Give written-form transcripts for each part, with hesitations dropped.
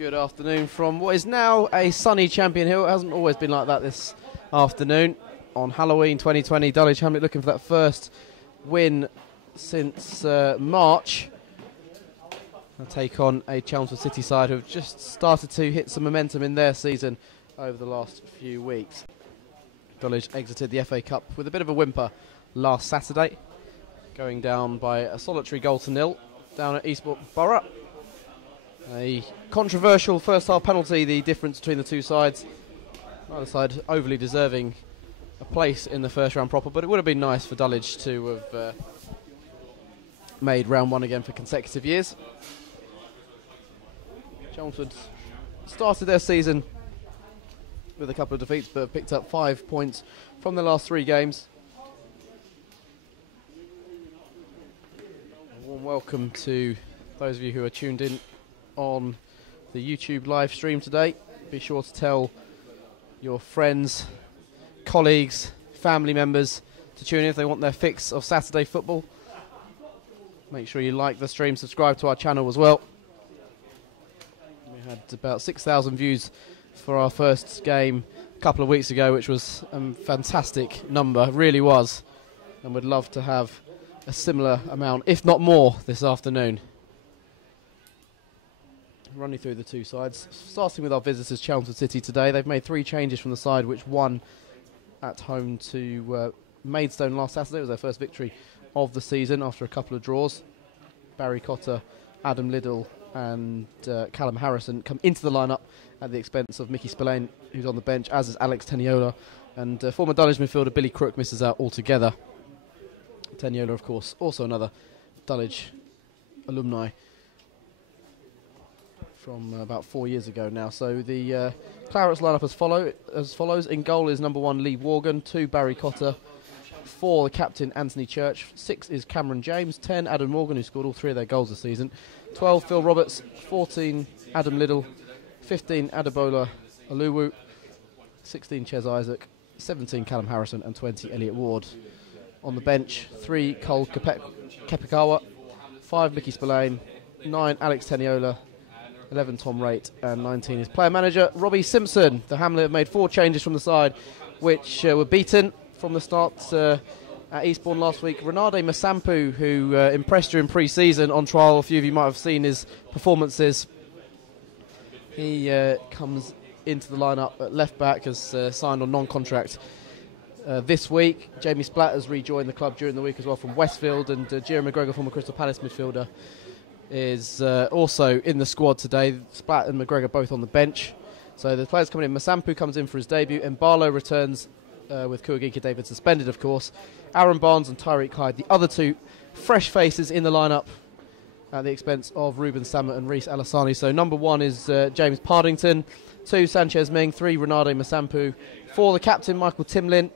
Good afternoon from what is now a sunny Champion Hill. It hasn't always been like that this afternoon. On Halloween 2020, Dulwich Hamlet looking for that first win since March. They'll take on a Chelmsford City side who have just started to hit some momentum in their season over the last few weeks. Dulwich exited the FA Cup with a bit of a whimper last Saturday, going down by a solitary goal to nil down at Eastbourne Borough. A controversial first half penalty, the difference between the two sides. Neither side overly deserving a place in the first round proper, but it would have been nice for Dulwich to have made round one again for consecutive years. Chelmsford started their season with a couple of defeats, but picked up 5 points from their last 3 games. A warm welcome to those of you who are tuned in on the YouTube live stream today. Be sure to tell your friends, colleagues, family members to tune in if they want their fix of Saturday football. Make sure you like the stream, subscribe to our channel as well. We had about 6,000 views for our first game a couple of weeks ago, which was a fantastic number, really was, and we'd love to have a similar amount, if not more, this afternoon. Running through the two sides, starting with our visitors Chelmsford City today. They've made 3 changes from the side which won at home to Maidstone last Saturday. It was their first victory of the season after a couple of draws. Barry Cotter, Adam Liddell and Callum Harrison come into the lineup at the expense of Mickey Spillane, who's on the bench, as is Alex Teniola, and former Dulwich midfielder Billy Crook misses out altogether. Teniola, of course, also another Dulwich alumni from about 4 years ago now. So the Clarets line up as follows. In goal is number 1 Lee Worgan, 2 Barry Cotter, 4 the captain Anthony Church, 6 is Cameron James, 10 Adam Morgan, who scored all 3 of their goals this season, 12 Phil Roberts, 14 Adam Liddell, 15 Adebola Aluwu, 16 Ches Isaac, 17 Callum Harrison and 20 Elliot Ward. On the bench, 3 Cole Kepikawa, 5 Mickey Spillane, 9 Alex Teniola, 11 Tom Raitt and 19 is player manager Robbie Simpson. The Hamlet have made 4 changes from the side which were beaten from the start at Eastbourne last week. Renade Masampu, who impressed you in pre-season on trial, a few of you might have seen his performances. He comes into the lineup at left back, has signed on non-contract this week. Jamie Splatt has rejoined the club during the week as well from Westfield, and Jerry McGregor, former Crystal Palace midfielder, is also in the squad today. Splatt and McGregor both on the bench. So the players coming in. Masampu comes in for his debut. Mbalo returns with Kuagika David suspended, of course. Aaron Barnes and Tyreek Hyde, the other 2 fresh faces in the lineup at the expense of Ruben Samet and Reece Alassani. So number 1 is James Pardington, 2 Sanchez Ming, 3 Renade Masampu, 4 the captain Michael Timlin,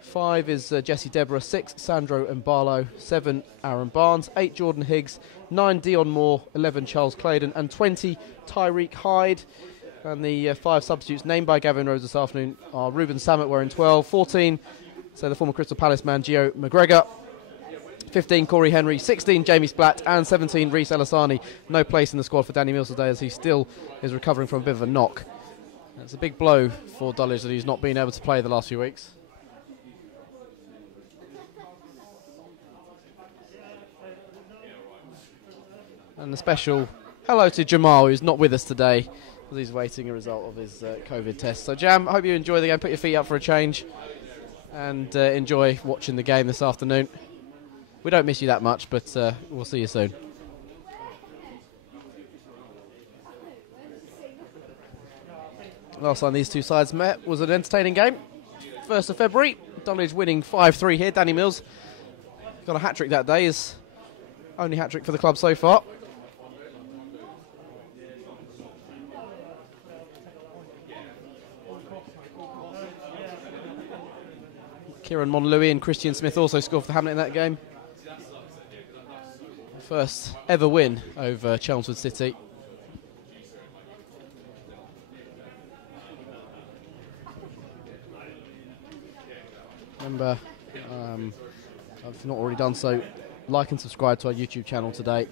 5 is Jesse Deborah, 6 Sandro Mbalo, 7 Aaron Barnes, 8 Jordan Higgs, 9 Dion Moore, 11 Charles Claydon and 20 Tyreek Hyde. And the 5 substitutes named by Gavin Rose this afternoon are Ruben Samet wearing 12, 14, so the former Crystal Palace man Gio McGregor, 15 Corey Henry, 16 Jamie Splatt and 17 Reece Alassani. No place in the squad for Danny Mills today as he still is recovering from a bit of a knock. It's a big blow for Dulwich that he's not been able to play the last few weeks. And a special hello to Jamal, who's not with us today because he's waiting a result of his COVID test. So Jam, I hope you enjoy the game. Put your feet up for a change and enjoy watching the game this afternoon. We don't miss you that much, but we'll see you soon. Last time these two sides met was an entertaining game. 1st of February, Dulwich winning 5-3 here. Danny Mills got a hat-trick that day, his only hat-trick for the club so far. Kieran Monlouis and Christian Smith also scored for the Hamlet in that game. First ever win over Chelmsford City. Remember, if you've not already done so, like and subscribe to our YouTube channel today.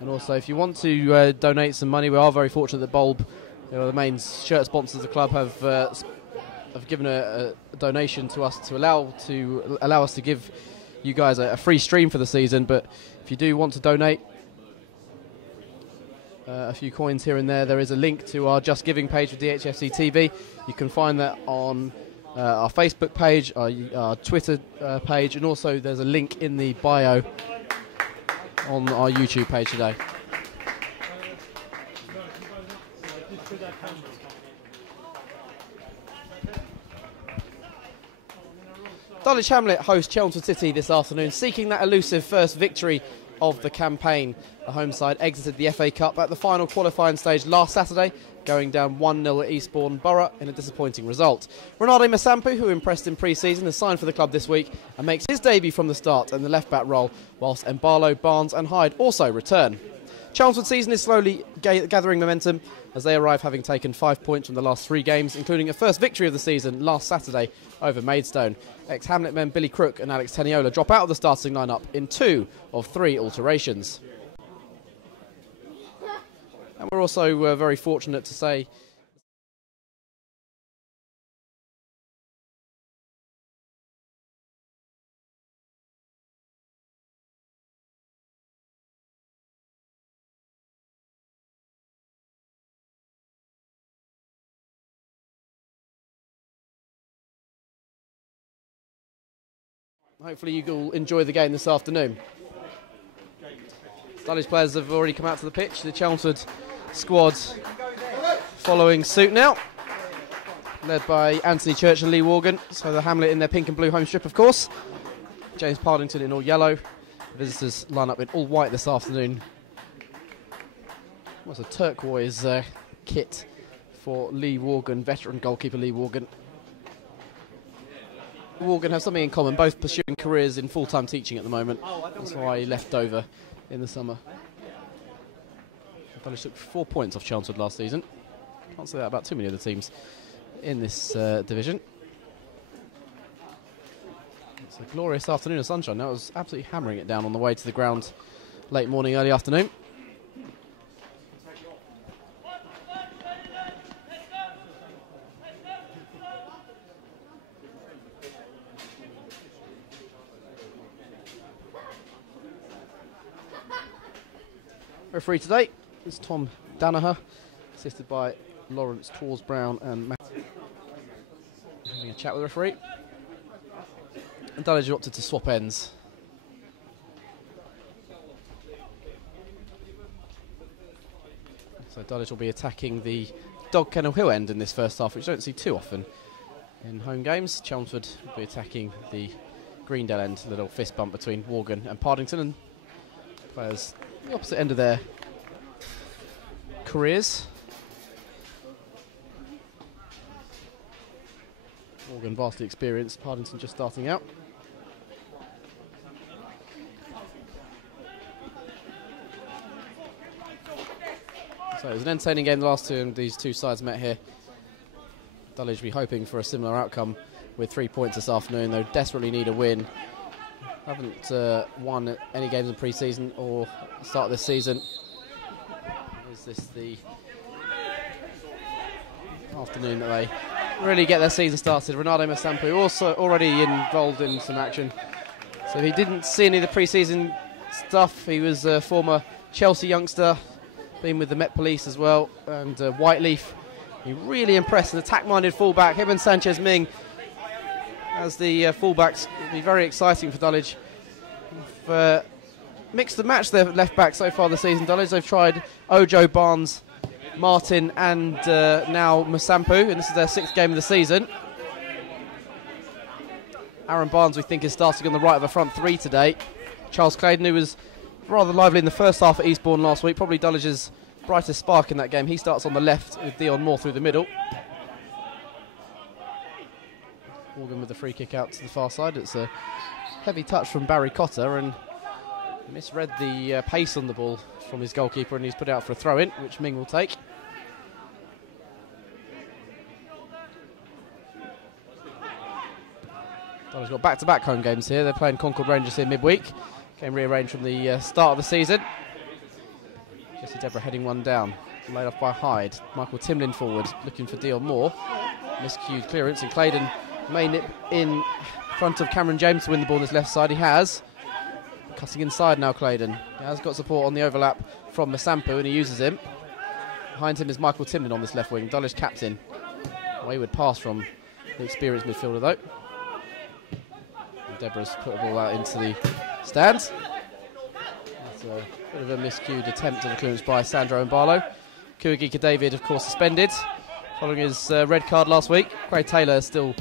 And also, if you want to donate some money, we are very fortunate that Bulb, the main shirt sponsors of the club, have given a donation to us to allow us to give you guys a free stream for the season. But if you do want to donate a few coins here and there is a link to our Just Giving page for DHFCTV. You can find that on our Facebook page, our Twitter page, and also there's a link in the bio on our YouTube page today. Dulwich Hamlet host Chelmsford City this afternoon, seeking that elusive first victory of the campaign. The home side exited the FA Cup at the final qualifying stage last Saturday, going down 1-0 at Eastbourne Borough in a disappointing result. Ronaldo Masampu, who impressed in pre-season, has signed for the club this week and makes his debut from the start in the left-back role, whilst Mbalo, Barnes and Hyde also return. Chelmsford season is slowly gathering momentum as they arrive having taken 5 points from the last 3 games, including a first victory of the season last Saturday over Maidstone. Ex-Hamlet men Billy Crook and Alex Teniola drop out of the starting lineup in 2 of 3 alterations. And we're also very fortunate to say hopefully you will enjoy the game this afternoon. Dulwich players have already come out to the pitch. The Chelmsford squad following suit now, led by Anthony Church and Lee Worgan. So the Hamlet in their pink and blue home strip, of course. James Partington in all yellow. The visitors line up in all white this afternoon. What's a turquoise kit for Lee Worgan, veteran goalkeeper Lee Worgan. Worgan have something in common, both pursuing careers in full-time teaching at the moment. That's why he left over in the summer. Dulwich took 4 points off Chelmsford last season. Can't say that about too many other teams in this division. It's a glorious afternoon of sunshine. That was absolutely hammering it down on the way to the ground late morning, early afternoon. Referee today is Tom Danaher, assisted by Lawrence Tors-Brown and Matt. Having a chat with the referee. And Dulwich opted to swap ends. So Dulwich will be attacking the Dog Kennel Hill end in this first half, which you don't see too often in home games. Chelmsford will be attacking the Greendale end, a little fist bump between Worgan and Partington, and players the opposite end of their careers. Worgan vastly experienced, Partington just starting out. So it was an entertaining game the last two, and these two sides met here. Dulwich will be hoping for a similar outcome with 3 points this afternoon. They desperately need a win. Haven't won any games in pre-season or start of this season. Is this the afternoon that they really get their season started? Ronaldo Masampu also already involved in some action. So if he didn't see any of the pre-season stuff, he was a former Chelsea youngster, been with the Met Police as well, and Whiteleaf. He really impressed an attack-minded fullback. Him and Sanchez Ming as the fullbacks will be very exciting for Dulwich. They've mixed and matched their left-back so far this season, Dulwich. They've tried Ojo, Barnes, Martin and now Masampu, and this is their 6th game of the season. Aaron Barnes, we think, is starting on the right of the front three today. Charles Claydon, who was rather lively in the first half at Eastbourne last week, probably Dulwich's brightest spark in that game. He starts on the left with Dion Moore through the middle. Worgan with the free kick out to the far side. It's a heavy touch from Barry Cotter and misread the pace on the ball from his goalkeeper, and he's put out for a throw-in, which Ming will take. Dulwich got back-to-back home games here. They're playing Concord Rangers here midweek. Game rearranged from the start of the season. Jesse Deborah heading one down. Laid off by Hyde. Michael Timlin forward, looking for Dion Moore. Miscued clearance, and Claydon may nip in front of Cameron James to win the ball on his left side. He has. Cutting inside now, Claydon. He has got support on the overlap from Masampu, and he uses him. Behind him is Michael Timlin on this left wing, Dulwich captain. Wayward pass from the experienced midfielder, though. And Deborah's put the ball out into the stands. That's a bit of a miscued attempt at the clearance by Sandro and Barlow. Kuagika David, of course, suspended following his red card last week. Craig Taylor is still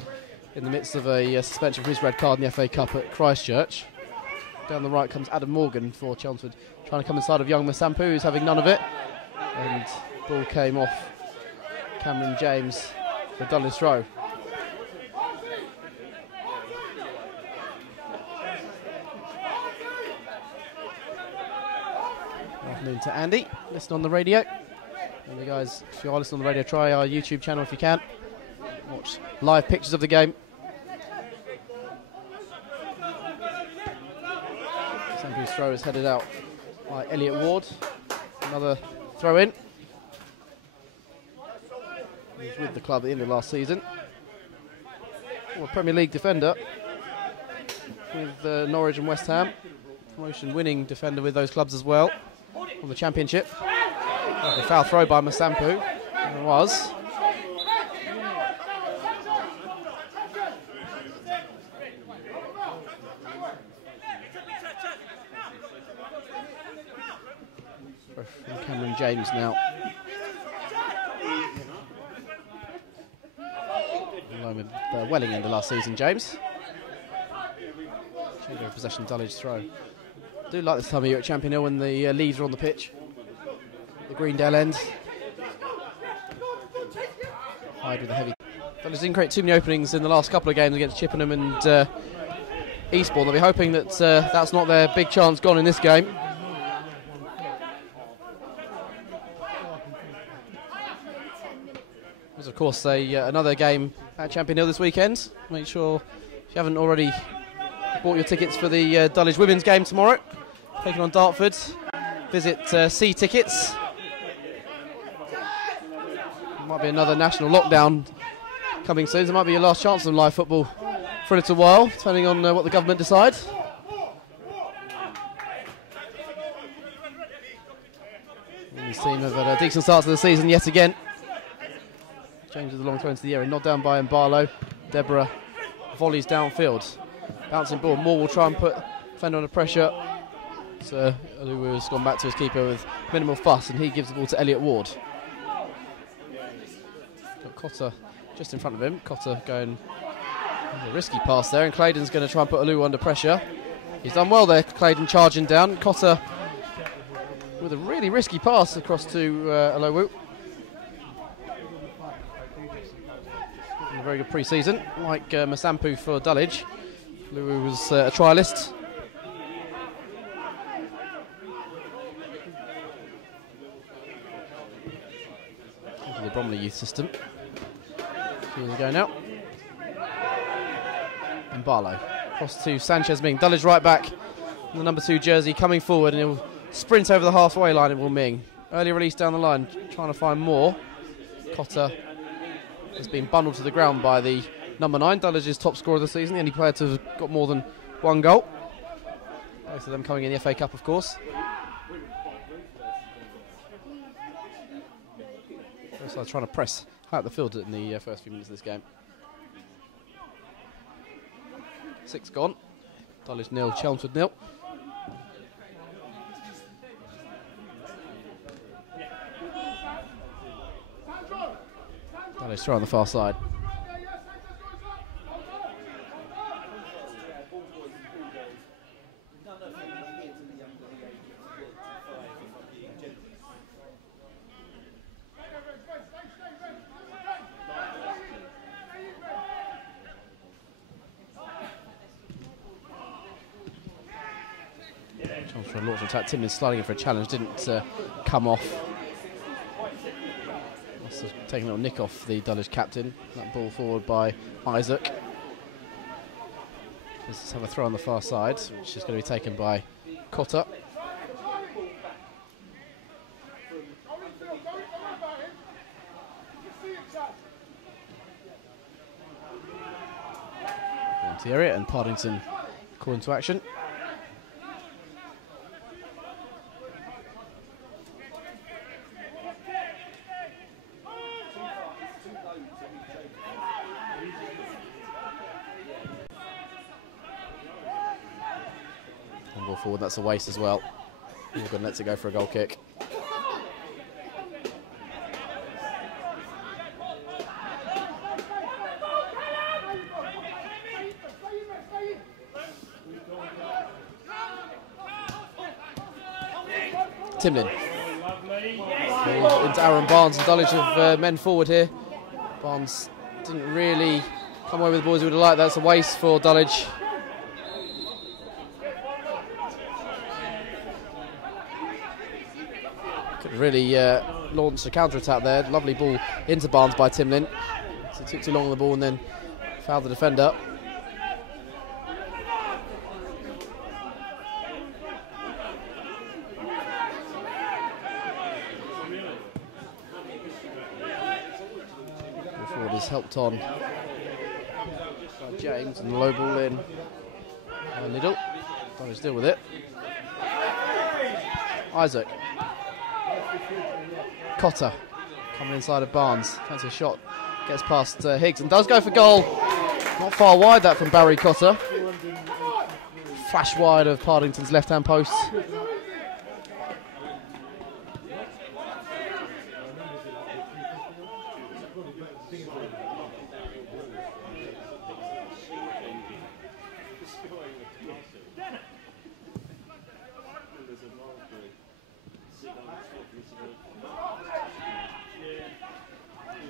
in the midst of a suspension for his red card in the FA Cup at Christchurch. Down the right comes Adam Morgan for Chelmsford, trying to come inside of young Masampu, who's having none of it. And ball came off Cameron James for Dulwich Row. Afternoon to Andy. Listen on the radio. And you guys, if you are listening on the radio, try our YouTube channel if you can. Watch live pictures of the game. Sampu's throw is headed out by Elliot Ward. Another throw in. He was with the club at the end of last season. A Premier League defender with Norwich and West Ham. Promotion winning defender with those clubs as well from the Championship. A foul throw by Masampu. There was. From Cameron James now. Along with Welling in the last season, James. Change of possession, Dulwich throw. I do like this time of year at Champion Hill when the leaves are on the pitch. The Greendale end. Hyde with the heavy. Dulwich didn't create too many openings in the last couple of games against Chippenham and Eastbourne. They'll be hoping that that's not their big chance gone in this game. There's of course another game at Champion Hill this weekend. Make sure if you haven't already bought your tickets for the Dulwich women's game tomorrow, taking on Dartford. Visit C Tickets. Might be another national lockdown coming soon. There might be your last chance of live football for a little while, depending on what the government decide. This team have had a decent start to the season yet again. James with the long throw into the area, not down by Mbalo. Deborah volleys downfield. Bouncing ball. Moore will try and put defender under pressure. So Aluwu has gone back to his keeper with minimal fuss, and he gives the ball to Elliot Ward. Got Cotter just in front of him. Cotter going a risky pass there, and Claydon's going to try and put Aluwu under pressure. He's done well there, Claydon charging down. Cotter with a really risky pass across to Aluwu. A very good pre-season, like Masampu for Dulwich. Aluwu was a trialist. The Bromley youth system. Here we go now. And Barlow. Cross to Sanchez Ming. Dulwich right back. The number 2 jersey coming forward, and he'll sprint over the halfway line. It will Ming. Early release down the line, trying to find more. Cotter has been bundled to the ground by the number 9, Dulwich's top scorer of the season, the only player to have got more than 1 goal. Both of them coming in the FA Cup, of course. Both sides trying to press high up the field in the first few minutes of this game. 6 gone. Dulwich 0, Chelmsford 0. Dulwich throw on the far side. Chelmsford launched an attack. Timlin sliding in for a challenge, didn't come off. Must have taken a little nick off the Dulwich captain. That ball forward by Isaac. Let's have a throw on the far side, which is going to be taken by Cotter. the area, and Partington call into action. One ball forward, that's a waste as well. Morgan lets it go for a goal kick. Timlin. Into Aaron Barnes and Dulwich of men forward here. Barnes didn't really come away with the boys who would have liked. That's a waste for Dulwich. Could have really launched a counter-attack there. Lovely ball into Barnes by Timlin. So it took too long on the ball and then fouled the defender. Forward is helped on by James, and the low ball in by Liddell. Dulwich deal with it. Isaac. Cotter coming inside of Barnes. Fancy a shot. Gets past Higgs and does go for goal. Not far wide that from Barry Cotter. Flash wide of Partington's left-hand post.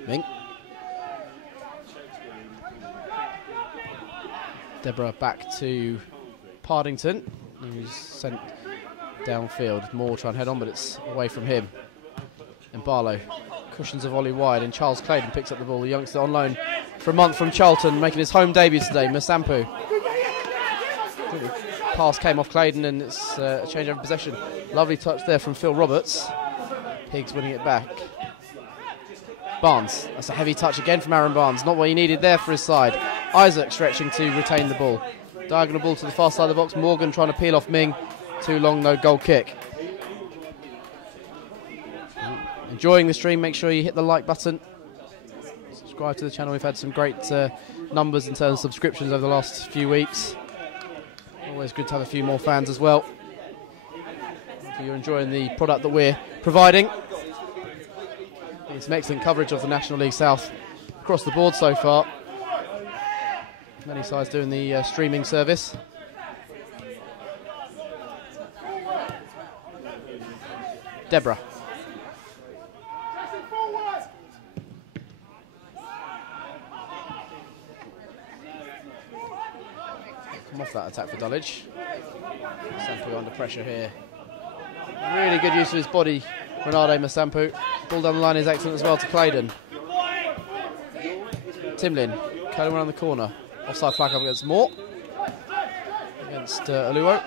Mink. Deborah back to Partington, who's sent downfield. Moore trying to head on, but it's away from him. And Barlow cushions a volley wide, and Charles Claydon picks up the ball. The youngster on loan for a month from Charlton, making his home debut today. Masampu. Pass came off Claydon, and it's a change of possession. Lovely touch there from Phil Roberts. Higgs winning it back. Barnes, that's a heavy touch again from Aaron Barnes, not what he needed there for his side. Isaac stretching to retain the ball. Diagonal ball to the far side of the box. Morgan trying to peel off Ming. Too long, no goal kick. Enjoying the stream, make sure you hit the like button. Subscribe to the channel, we've had some great numbers in terms of subscriptions over the last few weeks. Always good to have a few more fans as well. If you're enjoying the product that we're providing. Some excellent coverage of the National League South across the board so far. Many sides doing the streaming service. Deborah. Come off that attack for Dulwich. Masampu under pressure here. Really good use of his body, Renardo Masampu. Ball down the line is excellent as well to Claydon. Timlin, curling around the corner. Offside flag up against Moore. Against Aluo.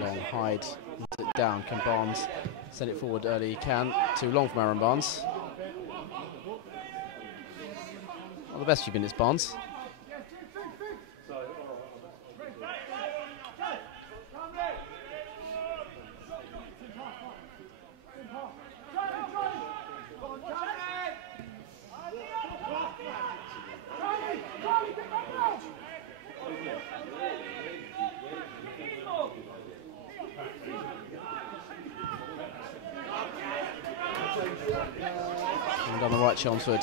Long Hyde it down. Can Barnes send it forward early? He can. Too long from Aaron Barnes. Not the best few minutes, Barnes. And on the right, Chelmsford.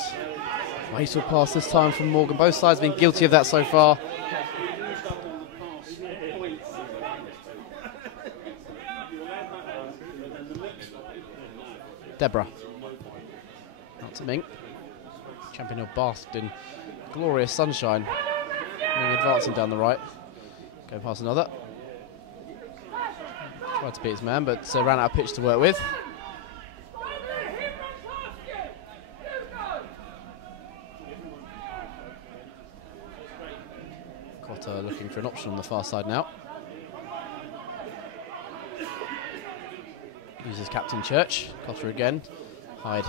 Wasteful pass this time from Morgan. Both sides have been guilty of that so far. Deborah. Out to Mink. Champion Hill basked in glorious sunshine. Ming advancing down the right. Going past another. Tried to beat his man, but ran out of pitch to work with. Cotter looking for an option on the far side now. Uses Captain Church. Cotter again. Hyde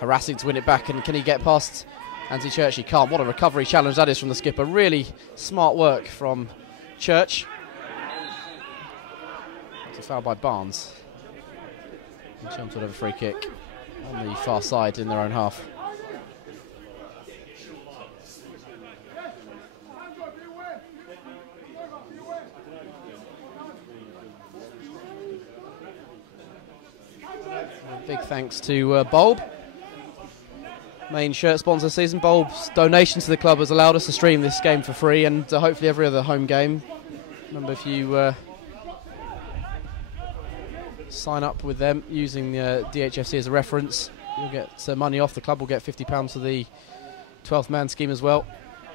harassing to win it back, and can he get past Anthony Church? He can't. What a recovery challenge that is from the skipper. Really smart work from Church. It's a foul by Barnes. And Chelmsford have a free kick on the far side in their own half. Big thanks to Bulb, main shirt sponsor this season. Bulb's donation to the club has allowed us to stream this game for free, and hopefully every other home game. Remember, if you sign up with them using DHFC as a reference, you'll get money off. The club will get £50 for the 12th man scheme as well.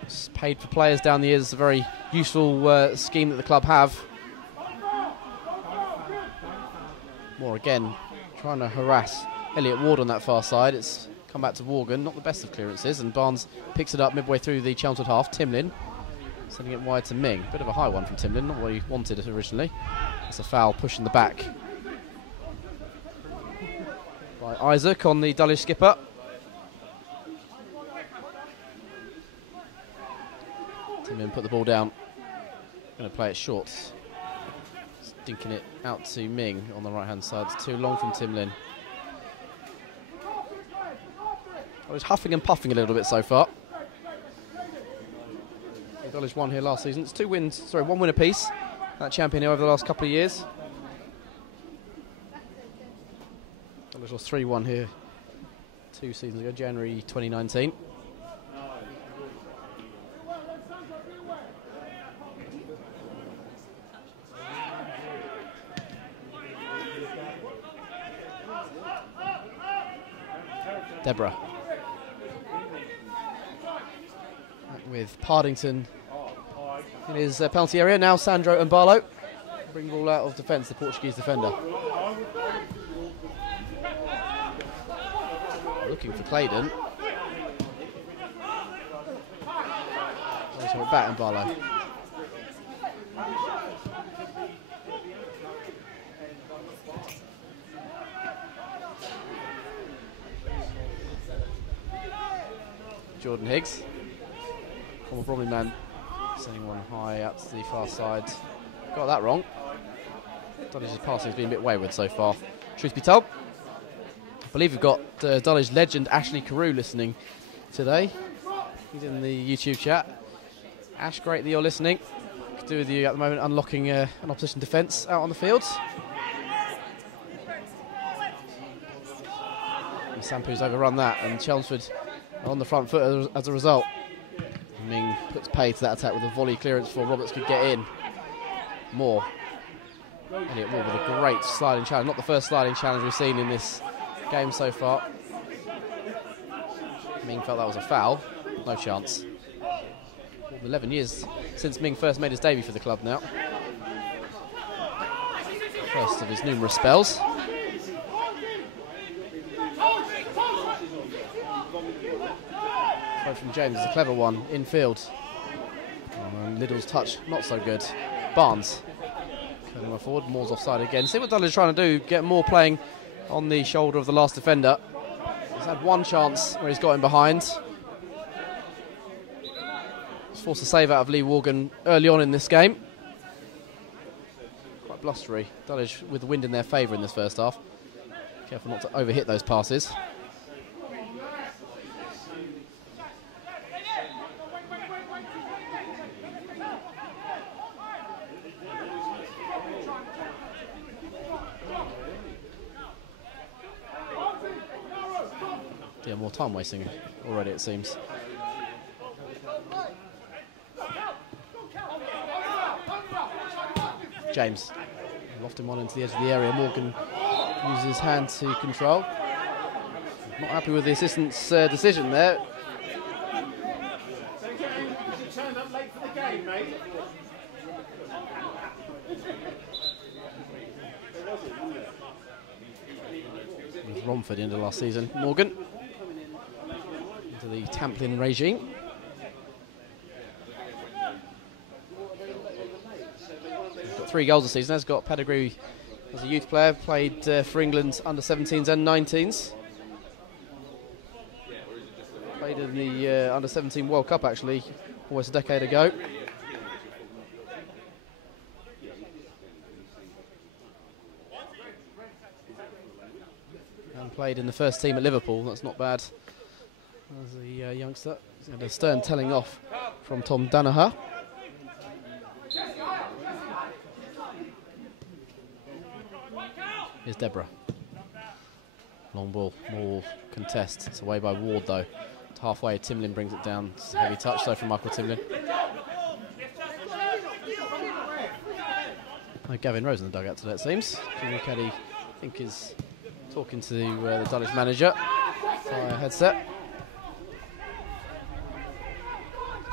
It's paid for players down the years. It's a very useful scheme that the club have. More again, trying to harass Elliot Ward on that far side. It's come back to Morgan, not the best of clearances, and Barnes picks it up midway through the Chelmsford half. Timlin sending it wide to Ming. Bit of a high one from Timlin, not what he wanted originally. It's a foul pushing the back by Isaac on the Dulwich skipper. Timlin put the ball down. Going to play it short. Dinking it out to Ming on the right hand side. It's too long from Timlin. I was huffing and puffing a little bit so far. Dulwich won here last season. It's one win apiece. That champion here over the last couple of years. Dulwich lost 3-1 here 2 seasons ago, January 2019. Deborah with Pardington in his penalty area. Now Sandro and Barlow bring the ball out of defence, the Portuguese defender. Looking for Claydon. It back and Barlow. Jordan Higgs, former Bromley man, sending one high out to the far side. Got that wrong. Dulwich's passing has been a bit wayward so far, truth be told. I believe we've got Dulwich legend Ashley Carew listening today. He's in the YouTube chat. Ash, great that you're listening. Could do with you at the moment unlocking an opposition defence out on the field. And Sampu's overrun that, and Chelmsford on the front foot as a result. Ming puts pay to that attack with a volley clearance before Roberts could get in. Moore. Elliot Moore with a great sliding challenge. Not the first sliding challenge we've seen in this game so far. Ming felt that was a foul. No chance. 11 years since Ming first made his debut for the club now. First of his numerous spells. From James is a clever one, infield. And Liddell's touch, not so good. Barnes, curling forward, Moore's offside again. See what Dulwich is trying to do, get Moore playing on the shoulder of the last defender. He's had one chance where he's got him behind. He's forced a save out of Lee Worgan early on in this game. Quite blustery. Dulwich with the wind in their favour in this first half. Careful not to overhit those passes. Yeah, more time wasting already, it seems. James lofted him on into the edge of the area. Morgan uses his hand to control. Not happy with the assistant's decision there. Romford into last season. Morgan into the Tamplin regime. He's got 3 goals this season. Has got pedigree as a youth player. Played for England under 17s and 19s. Played in the under 17 World Cup actually, almost a decade ago. Played in the first team at Liverpool. That's not bad as a youngster. He's had a stern telling off from Tom Danaher. Here's Deborah. Long ball, more contest. It's away by Ward though. It's halfway, Timlin brings it down. It's a heavy touch though from Michael Timlin. Gavin Rose in the dugout today it seems. Jimmy Caddy, I think, is talking to the Dulwich manager via headset.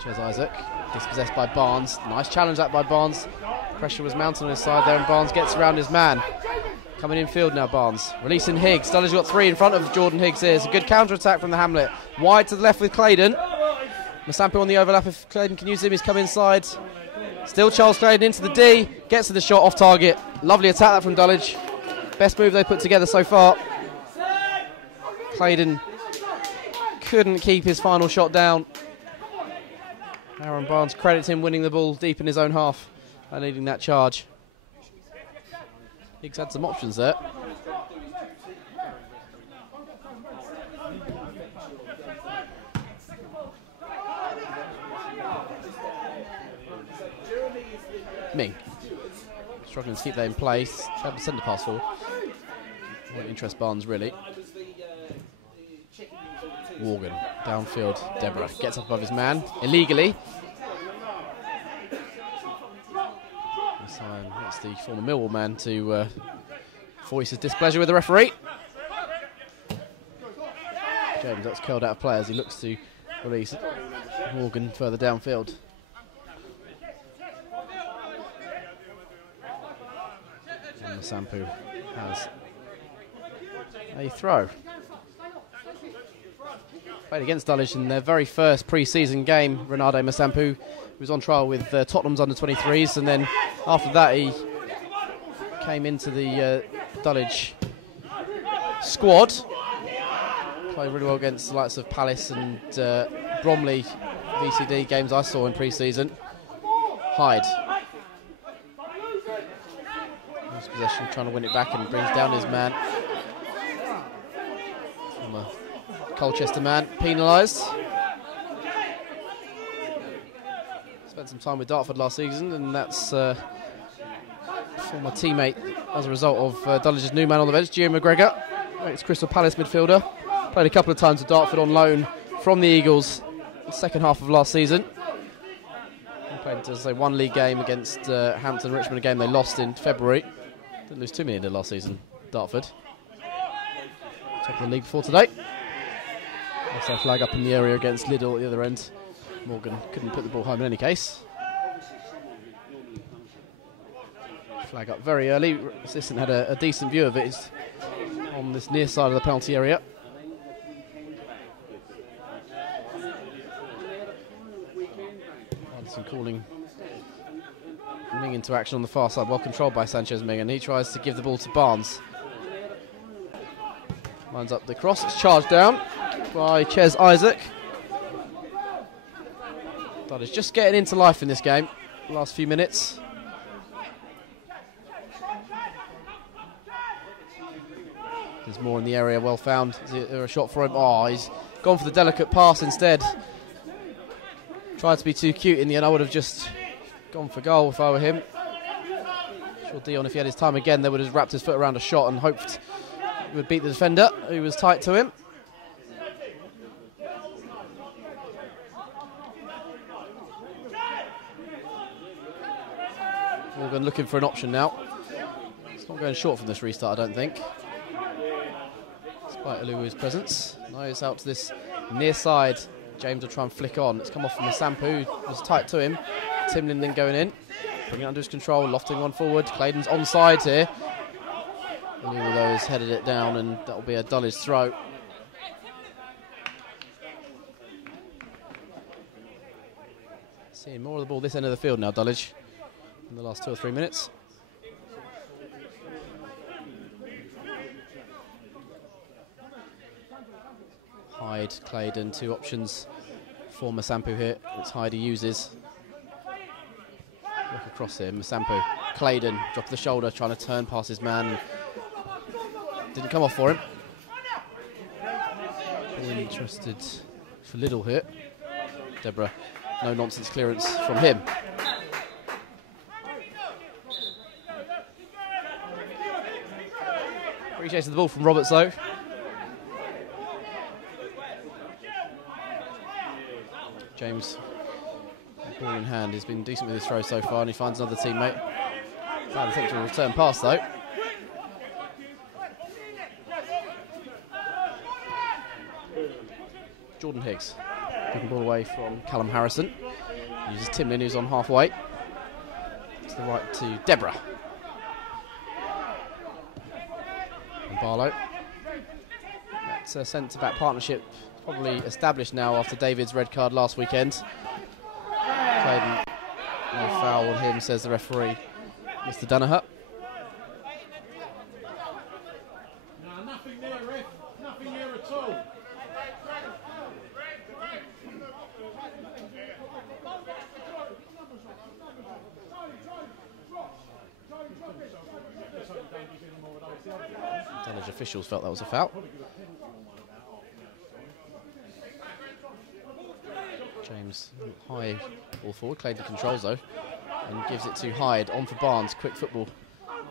Ches Isaac, dispossessed by Barnes. Nice challenge that by Barnes. Pressure was mounting on his side there, and Barnes gets around his man. Coming in field now, Barnes. Releasing Higgs. Dulwich got 3 in front of Jordan Higgs here. It's a good counter-attack from the Hamlet. Wide to the left with Claydon. Masampo on the overlap. If Claydon can use him, he's come inside. Still Charles Claydon into the D. Gets to the shot off target. Lovely attack that from Dulwich. Best move they put together so far. Claydon couldn't keep his final shot down. Aaron Barnes credits him winning the ball deep in his own half and leading that charge. Higgs had some options there. Ming struggling to keep that in place. Had to send the pass forward. Won't interest Barnes really. Morgan downfield. Deborah gets up above his man illegally. This time it's the former Millwall man to voice his displeasure with the referee. James, that's curled out of play as he looks to release Morgan further downfield. And Masampo has a throw. Played against Dulwich in their very first pre-season game. Renato Masampo was on trial with Tottenham's under-23s, and then after that he came into the Dulwich squad. Played really well against the likes of Palace and Bromley VCD games I saw in pre-season. Hyde. Nice possession, trying to win it back, and brings down his man. From a Colchester man, penalised. Spent some time with Dartford last season, and that's former teammate as a result of Dulwich's new man on the bench, Gio McGregor, ex-Crystal Palace midfielder. Played a couple of times with Dartford on loan from the Eagles in the second half of last season. He played, as I say, one league game against Hampton Richmond, a game they lost in February. Didn't lose too many in the last season, Dartford. Top of the league before today. Also flag up in the area against Liddell at the other end. Morgan couldn't put the ball home in any case. Flag up very early. Assistant had a decent view of it. He's on this near side of the penalty area. Anderson calling Ming into action on the far side, well controlled by Sanchez Ming, and he tries to give the ball to Barnes. Lines up the cross, it's charged down by Ches Isaac. Dulwich just getting into life in this game, last few minutes. There's more in the area, well found. Is there a shot for him? Oh, he's gone for the delicate pass instead. Tried to be too cute in the end. I would have just gone for goal if I were him. Sure, Dion, if he had his time again, they would have wrapped his foot around a shot and hoped he would beat the defender, who was tight to him. Morgan looking for an option now. It's not going short from this restart, I don't think. Despite Aluu's presence. Now it's out to this near side. James will try and flick on. It's come off from Masampo, who was tight to him. Timlin then going in. Bringing it under his control, lofting one forward. Claydon's onside here. Though has headed it down, and that'll be a Dulwich throw. Seeing more of the ball this end of the field now, Dulwich, in the last 2 or 3 minutes. Hyde, Claydon, 2 options for Masampu here. It's Hyde he uses. Look across here, Masampu. Claydon, drop the shoulder, trying to turn past his man. Didn't come off for him. Interested for Liddell here. Deborah, no nonsense clearance from him. Appreciated the ball from Roberts though. James, ball in hand, he's been decent with his throw so far, and he finds another teammate. Bad attempt to return pass though. Jordan Higgs, taking the ball away from Callum Harrison. Uses Timlin, who's on halfway. To the right to Deborah. And Barlow. That's a centre-back partnership probably established now after David's red card last weekend. Claydon, no foul on him, says the referee, Mr. Danaher. No, nothing there, ref. Nothing there at all. Dulwich officials felt that was a foul. James, high ball forward. Claydon controls though and gives it to Hyde. On for Barnes, quick football.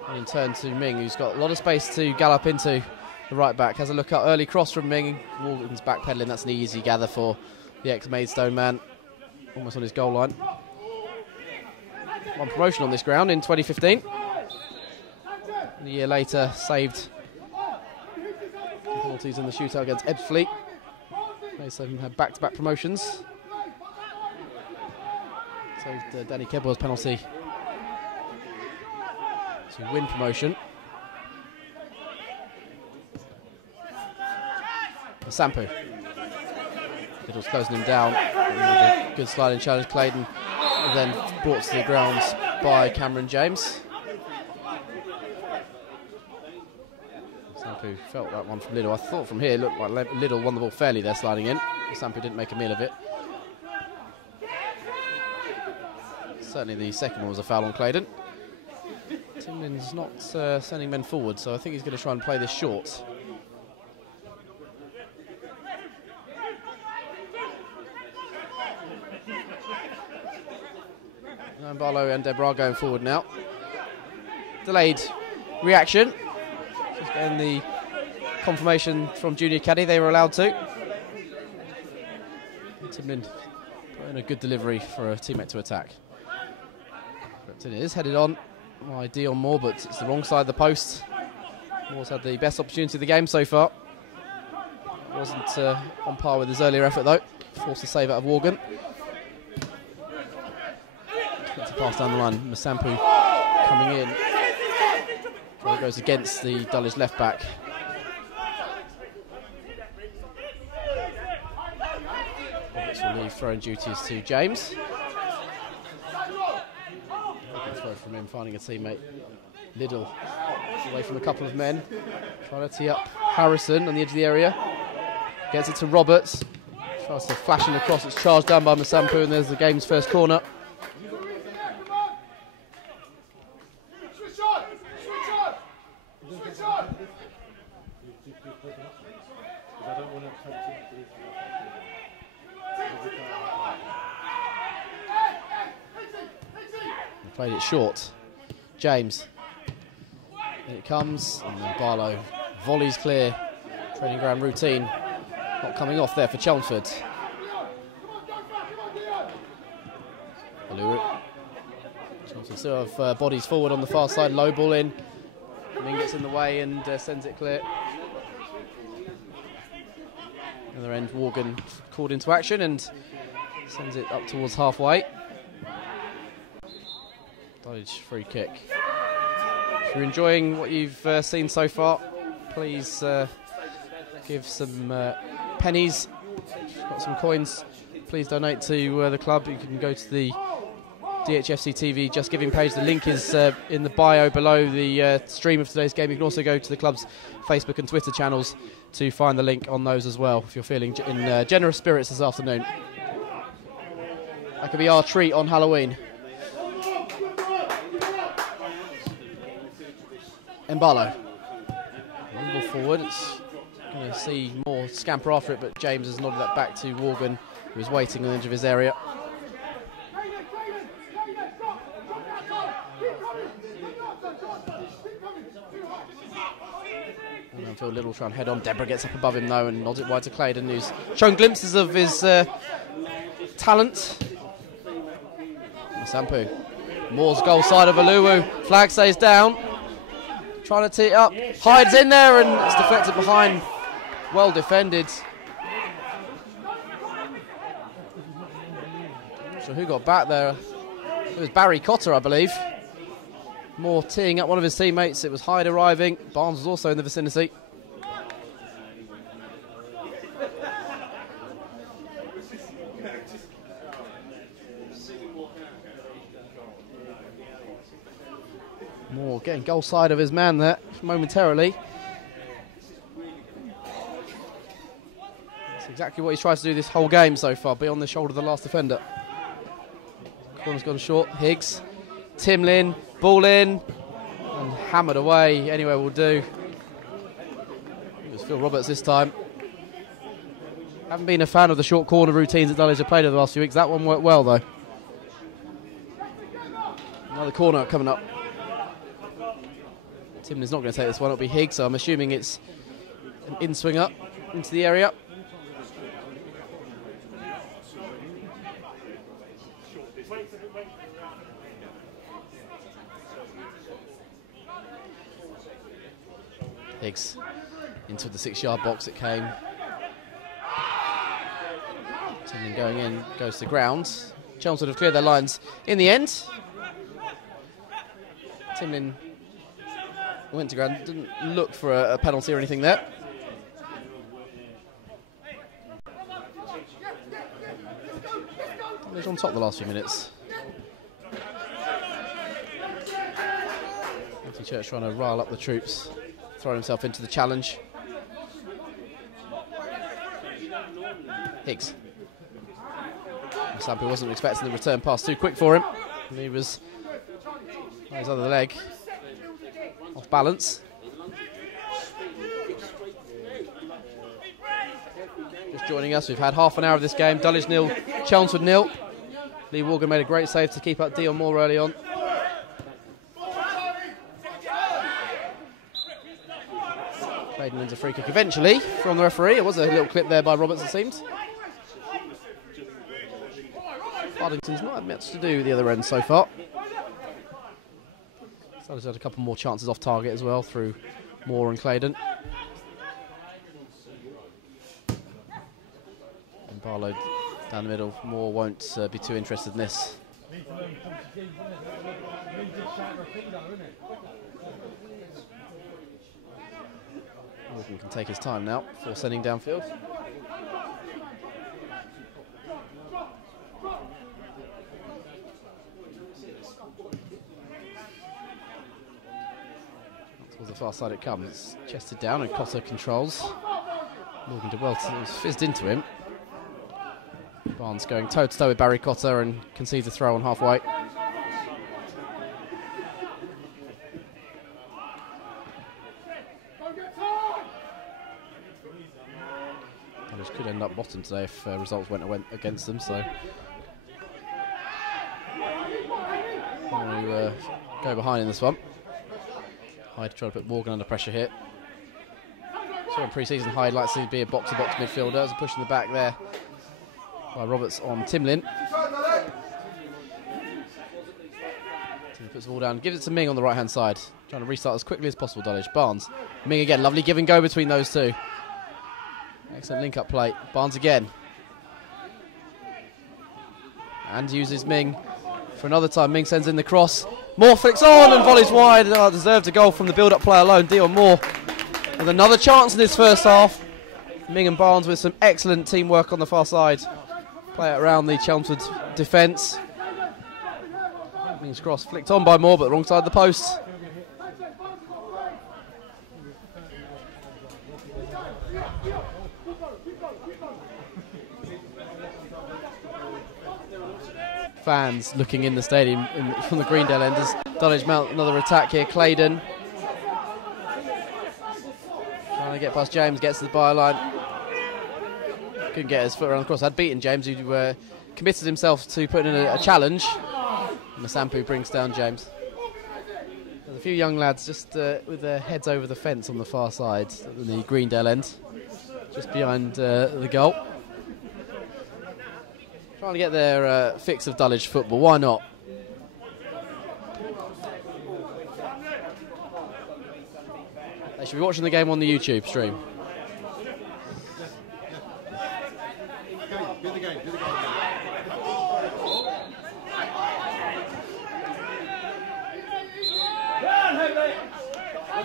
And in turn to Ming, who's got a lot of space to gallop into the right back. Has a look up, early cross from Ming. Morgan's backpedaling, that's an easy gather for the ex-Maidstone man. Almost on his goal line. One promotion on this ground in 2015. And a year later, saved penalties in the shootout against Edfleet. Maidstone had back-to-back promotions. Saved Danny Kedwell's penalty to win promotion. Masampu. Liddell's closing him down. Good sliding challenge. Claydon then brought to the ground by Cameron James. Masampu felt that one from Liddell. I thought from here it looked like Liddell won the ball fairly there, sliding in. Masampu didn't make a meal of it. Certainly the second one was a foul on Claydon. Timlin's not sending men forward, so I think he's going to try and play this short. And Barlow and Deborah going forward now. Delayed reaction. Just getting the confirmation from Junior Caddy they were allowed to. Timlin put in a good delivery for a teammate to attack. It is headed on by Dion Moore, but it's the wrong side of the post. Moore's had the best opportunity of the game so far. Wasn't on par with his earlier effort though. Forced a save out of Morgan. Gets a pass down the line. Masampu coming in. Well, it goes against the Dulwich left back. Roberts will leave throwing duties to James. Throw from him, finding a teammate. Liddell away from a couple of men, trying to tee up Harrison on the edge of the area. Gets it to Roberts, tries to flash him across. It's charged down by Masampu, and there's the game's first corner. Played it short. James. And it comes, and then Barlow volleys clear. Training ground routine. Not coming off there for Chelmsford. Chelmsford still have bodies forward on the far side. Low ball in. Ming gets in the way and sends it clear. Other end, Morgan called into action and sends it up towards halfway. Dulwich free kick. If you're enjoying what you've seen so far, please give some pennies, got some coins, please donate to the club. You can go to the DHFCTV Just Giving page. The link is in the bio below the stream of today's game. You can also go to the club's Facebook and Twitter channels to find the link on those as well if you're feeling in generous spirits this afternoon. That could be our treat on Halloween. Mbalo. Ball forward. It's going to see more scamper after it, but James has nodded that back to Morgan, who was waiting on the edge of his area. Phil Little trying to head on. Deborah gets up above him though and nods it wide to Claydon, who's shown glimpses of his talent. Sampu. Moore's goal side of Aluwu. Flag stays down. Trying to tee it up. Hides in there and it's deflected behind. Well defended. Not sure who got back there. It was Barry Cotter, I believe. Moore teeing up one of his teammates. It was Hyde arriving. Barnes was also in the vicinity. Moore getting goal side of his man there momentarily. That's exactly what he's tried to do this whole game so far, be on the shoulder of the last defender. Corner's gone short. Higgs. Timlin. Ball in. And hammered away. Anywhere will do. It was Phil Roberts this time. Haven't been a fan of the short corner routines that Dulwich have played over the last few weeks. That one worked well though. Another corner coming up. Timlin's not going to take this one, it'll be Higgs, so I'm assuming it's an in-swing up into the area. Higgs into the 6-yard box it came. Timlin going in, goes to ground. Chelmsford have cleared their lines in the end. Timlin went to ground, didn't look for a penalty or anything there. He's on top the last few minutes. Anthony Church trying to rile up the troops, throwing himself into the challenge. Higgs. Sampi wasn't expecting the return pass too quick for him. And he was on his other leg. Off balance. Just joining us, we've had half an hour of this game. Dulwich 0, Chelmsford 0. Lee Morgan made a great save to keep up Dion Moore early on. Claydon wins a free kick eventually from the referee. It was a little clip there by Roberts, it seems. Ardington's not had much to do with the other end so far. He's had a couple more chances off target as well through Moore and Claydon. And Barlow down the middle. Moore won't be too interested in this. Morgan can take his time now before sending downfield. Towards the far side it comes. Chested down and Cotter controls. Morgan did well, was fizzed into him. Barnes going toe-to-toe with Barry Cotter and concedes a throw on halfway. Dulwich could end up bottom today if results went against them, so to go behind in this one. Hyde trying to put Morgan under pressure here. So in pre-season, Hyde likes to be a box-to-box midfielder. There's a push in the back there by Roberts on Timlin. Timlin puts the ball down, gives it to Ming on the right-hand side. Trying to restart as quickly as possible, Dulwich. Barnes. Ming again, lovely give and go between those two. Excellent link-up play. Barnes again. And uses Ming for another time. Ming sends in the cross. Moore flicks on and volleys wide. Oh, deserved a goal from the build-up play alone. Dion Moore with another chance in this first half. Ming and Barnes with some excellent teamwork on the far side. Play it around the Chelmsford defence. Ming's cross flicked on by Moore, but wrong side of the post. Fans looking in the stadium from the Greendale end as Dulwich mount another attack here. Claydon trying to get past James, gets to the byline. Couldn't get his foot around the cross. Had beaten James, who committed himself to putting in a challenge. Masampu brings down James. There's a few young lads just with their heads over the fence on the far side, at the Greendale end, just behind the goal. Trying to get their fix of Dulwich football, why not? They should be watching the game on the YouTube stream.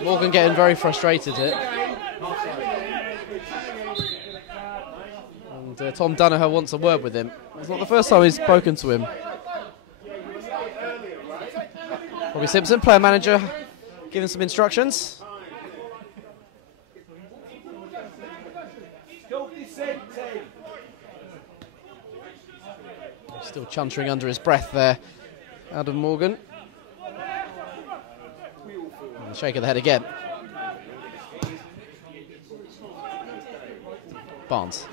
Morgan getting very frustrated here. And Tom Danaher wants a word with him. It's not the first time he's spoken to him. Robbie Simpson, player manager, giving some instructions. Still chuntering under his breath there, Adam Morgan. And a shake of the head again. Barnes.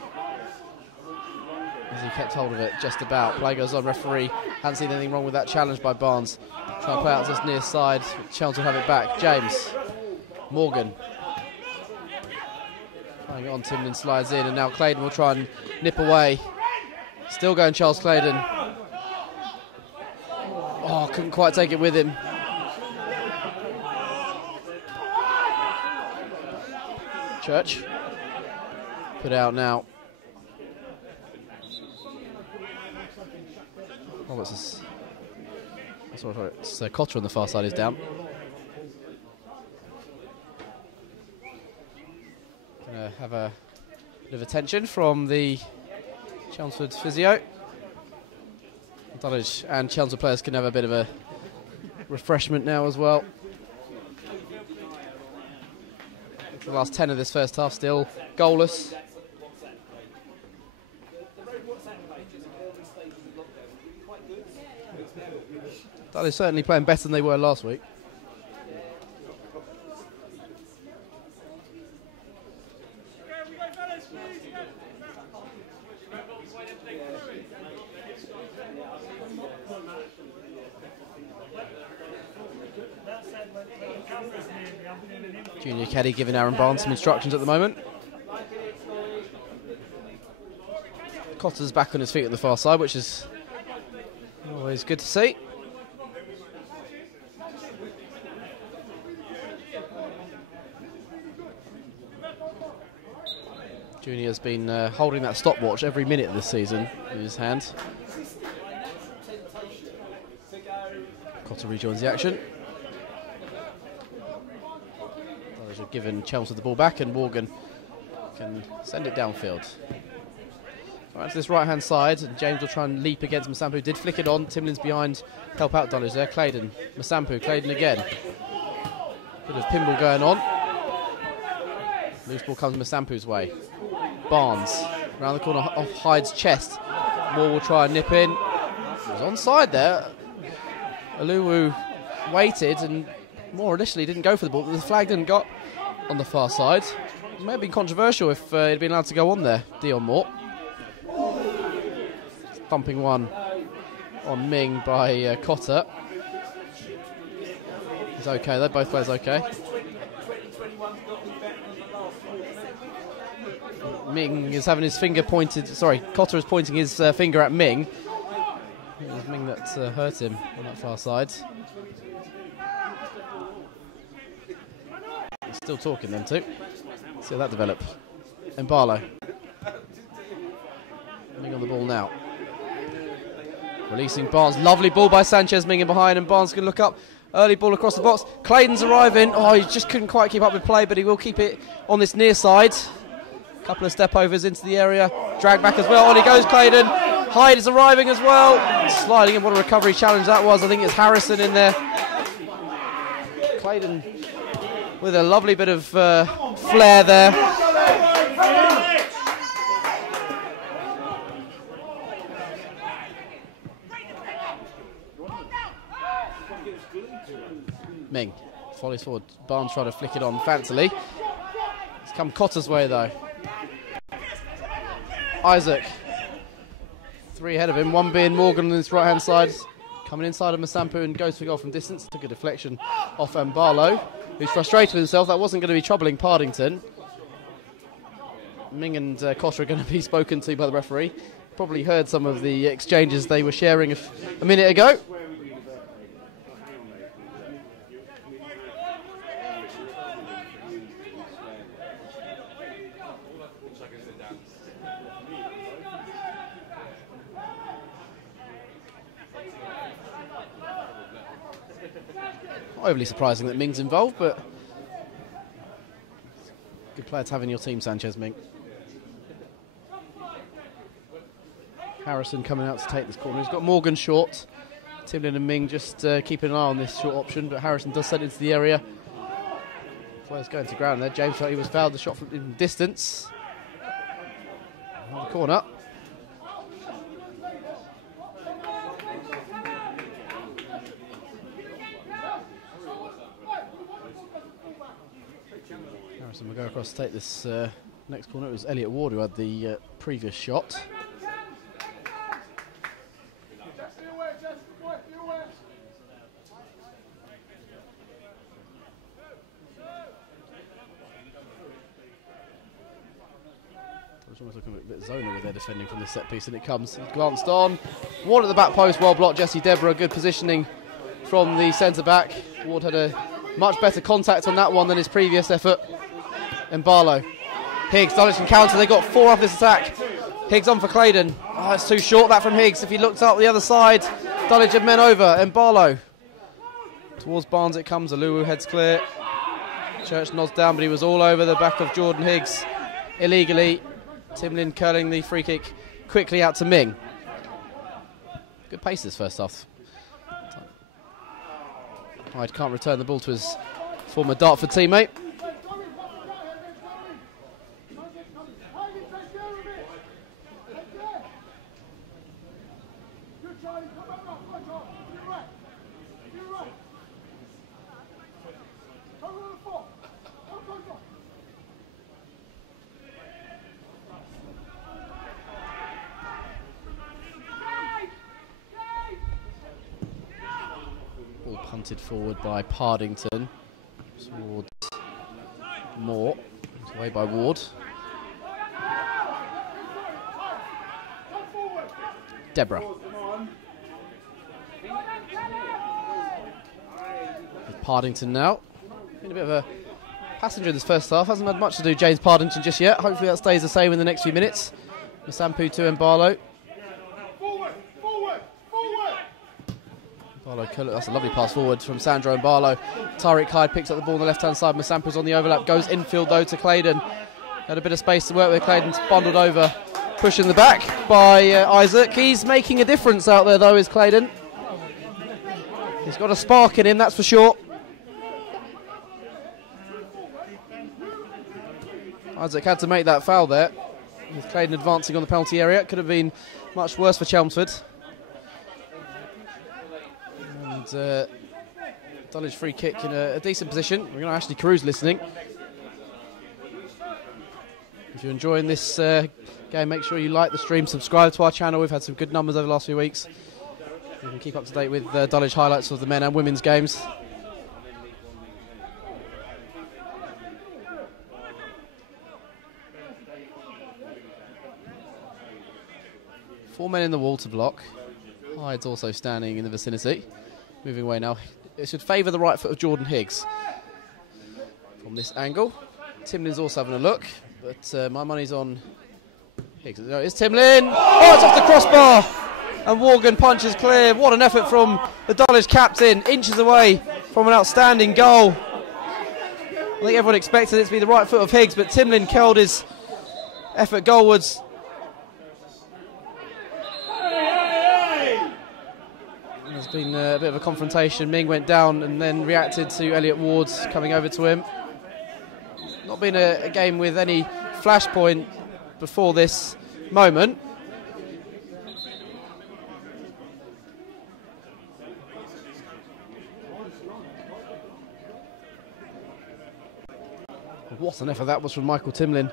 As he kept hold of it just about. Play goes on, referee hadn't seen anything wrong with that challenge by Barnes. Trying to play out to this near side. Chelmsford have it back. James. Morgan. Trying it on, Timlin slides in, and now Claydon will try and nip away. Still going Charles Claydon. Oh, couldn't quite take it with him. Church. Put out now. Oh, what's this? It's Cotter on the far side is down. Gonna have a bit of attention from the Chelmsford physio. Dulwich and Chelmsford players can have a bit of a refreshment now as well. The last 10 of this first half still goalless. Dulwich certainly playing better than they were last week. Junior caddy giving Aaron Barnes some instructions at the moment. Cotter's back on his feet at the far side, which is always good to see. Junior's been holding that stopwatch every minute of this season in his hand. Cotter rejoins the action. Dulwich have given Chelmsford the ball back, and Morgan can send it downfield. Right to this right-hand side, and James will try and leap against Masampu. Did flick it on. Timlin's behind, help out Dulwich there. Claydon, Masampu, Claydon again. Bit of pinball going on. Loose ball comes Masampu's way. Barnes, round the corner off Hyde's chest. Moore will try and nip in. He was onside there. Aluwu waited, and Moore initially didn't go for the ball, but the flag didn't go on the far side. It may have been controversial if he'd been allowed to go on there, Dion Moore. Thumping one on Ming by Cotter. He's okay, they're both players okay. Ming is having his finger pointed, sorry, Cotter is pointing his finger at Ming. It was Ming that hurt him on that far side. He's still talking them two. Let's see how that develops. And Barlow. Ming on the ball now. Releasing Barnes. Lovely ball by Sanchez Ming in behind, and Barnes can look up. Early ball across the box. Claydon's arriving. Oh, he just couldn't quite keep up with play, but he will keep it on this near side. Couple of step overs into the area. Drag back as well. On he goes, Claydon. Hyde is arriving as well. Sliding in. What a recovery challenge that was. I think it's Harrison in there. Claydon with a lovely bit of flair there. Ming follows forward. Barnes trying to flick it on fancily. It's come Cotter's way though. Isaac. 3 ahead of him, 1 being Morgan on his right hand side. Coming inside of Masampu and goes for goal from distance. Took a deflection off Mbalo, who's frustrated with himself. That wasn't going to be troubling Pardington. Ming and Cotter are going to be spoken to by the referee. Probably heard some of the exchanges they were sharing a minute ago. Not overly surprising that Ming's involved, but good player to have in your team, Sanchez Ming. Harrison coming out to take this corner. He's got Morgan short. Timlin and Ming just keeping an eye on this short option, but Harrison does send it into the area. Players going to ground there. James thought he was fouled the shot from distance. On the corner. Harrison will go across to take this next corner. It was Elliot Ward who had the previous shot. It's almost looking a bit zonal with their defending from this set piece, and it comes. He's glanced on. Ward at the back post, well blocked. Jesse Deborah, good positioning from the centre back. Ward had a much better contact on that one than his previous effort. Mbalo. Higgs, Dulwich can counter. They got 4 off this attack. Higgs on for Claydon. Oh, it's too short that from Higgs. If he looked up the other side, Dulwich had men over. Mbalo. Towards Barnes it comes. Aluwu heads clear. Church nods down, but he was all over the back of Jordan Higgs illegally. Timlin curling the free kick quickly out to Ming. Good pace this first half. Hyde can't return the ball to his former Dartford teammate. Ball punted forward by Pardington towards Moore. It's away by Ward. Deborah. With Pardington now. Been a bit of a passenger in this first half. Hasn't had much to do, James Pardington, just yet. Hopefully that stays the same in the next few minutes. Masampu to Mbalo. That's a lovely pass forward from Sandro Mbalo. Tariq Hyde picks up the ball on the left-hand side. Masampu's on the overlap. Goes infield, though, to Claydon. Had a bit of space to work with. Claydon's bundled over. Pushing the back by Isaac. He's making a difference out there, though, is Claydon. He's got a spark in him, that's for sure. Isaac had to make that foul there. With Claydon advancing on the penalty area. It could have been much worse for Chelmsford. And Dulwich free kick in a decent position. We're going to Ashley Cruz listening. If you're enjoying this game, make sure you like the stream, subscribe to our channel. We've had some good numbers over the last few weeks. You can keep up to date with Dulwich highlights of the men and women's games. Four men in the wall to block. Hyde's also standing in the vicinity. Moving away now. It should favour the right foot of Jordan Higgs from this angle. Timlin's also having a look, but my money's on Higgs. No, it's Timlin. Oh, it's off the crossbar. and Morgan punches clear. What an effort from the Dulwich captain, inches away from an outstanding goal. I think everyone expected it to be the right foot of Higgs, but Timlin curled his effort goalwards. There's been a bit of a confrontation. Ming went down and then reacted to Elliot Ward's coming over to him. Not been a game with any flashpoint before this moment. What an effort that was from Michael Timlin.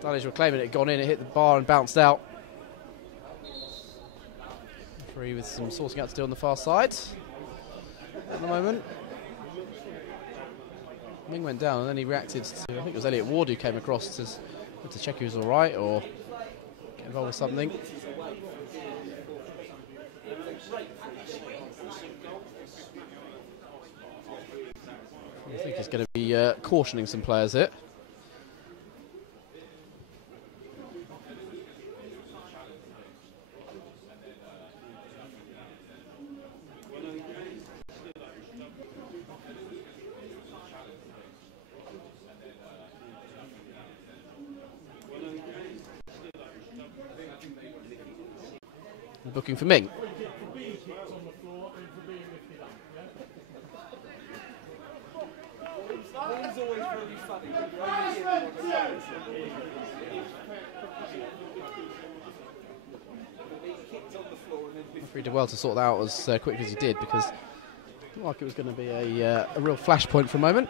Dulwich were claiming it had gone in, it hit the bar and bounced out. Free with some sorting out to do on the far side at the moment. Ming went down and then he reacted to, I think it was Elliot Ward who came across to check he was alright or get involved with something. I think he's going to be cautioning some players here. Booking for Ming. He did well to sort that out as quick as he did, because it looked like it was going to be a real flashpoint for a moment.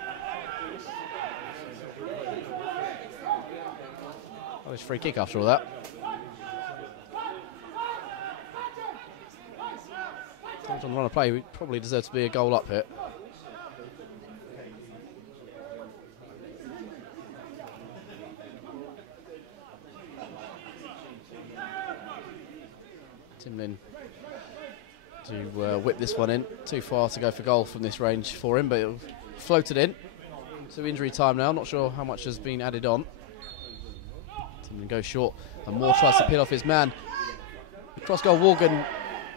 Oh, it's free kick after all that. On the run of play, we probably deserve to be a goal up here. Timlin to whip this one in. Too far to go for goal from this range for him, but it'll float it in. So injury time now, not sure how much has been added on. Timlin goes short and Moore tries to pin off his man. Cross goal, Morgan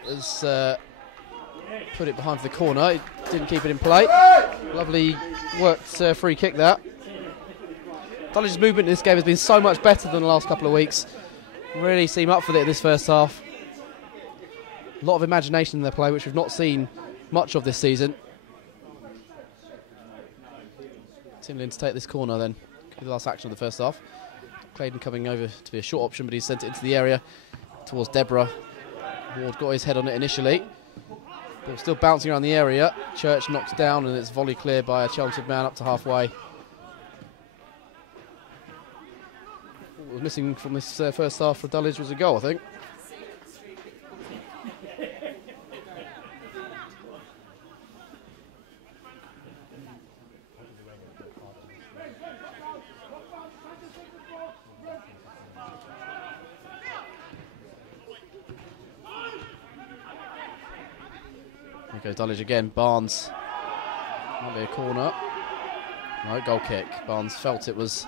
has put it behind the corner. He didn't keep it in play. Lovely worked free kick there. Dulwich's movement in this game has been so much better than the last couple of weeks. Really seem up for it in this first half. A lot of imagination in their play, which we've not seen much of this season. Timlin to take this corner then. Could be the last action of the first half. Claydon coming over to be a short option, but he's sent it into the area towards Deborah. Ward got his head on it initially. Ball still bouncing around the area. Church knocks down and it's volley clear by a Chelmsford man up to halfway. What was missing from this first half for Dulwich was a goal, I think. There goes Dulwich again. Barnes. Might be a corner. No, goal kick. Barnes felt it was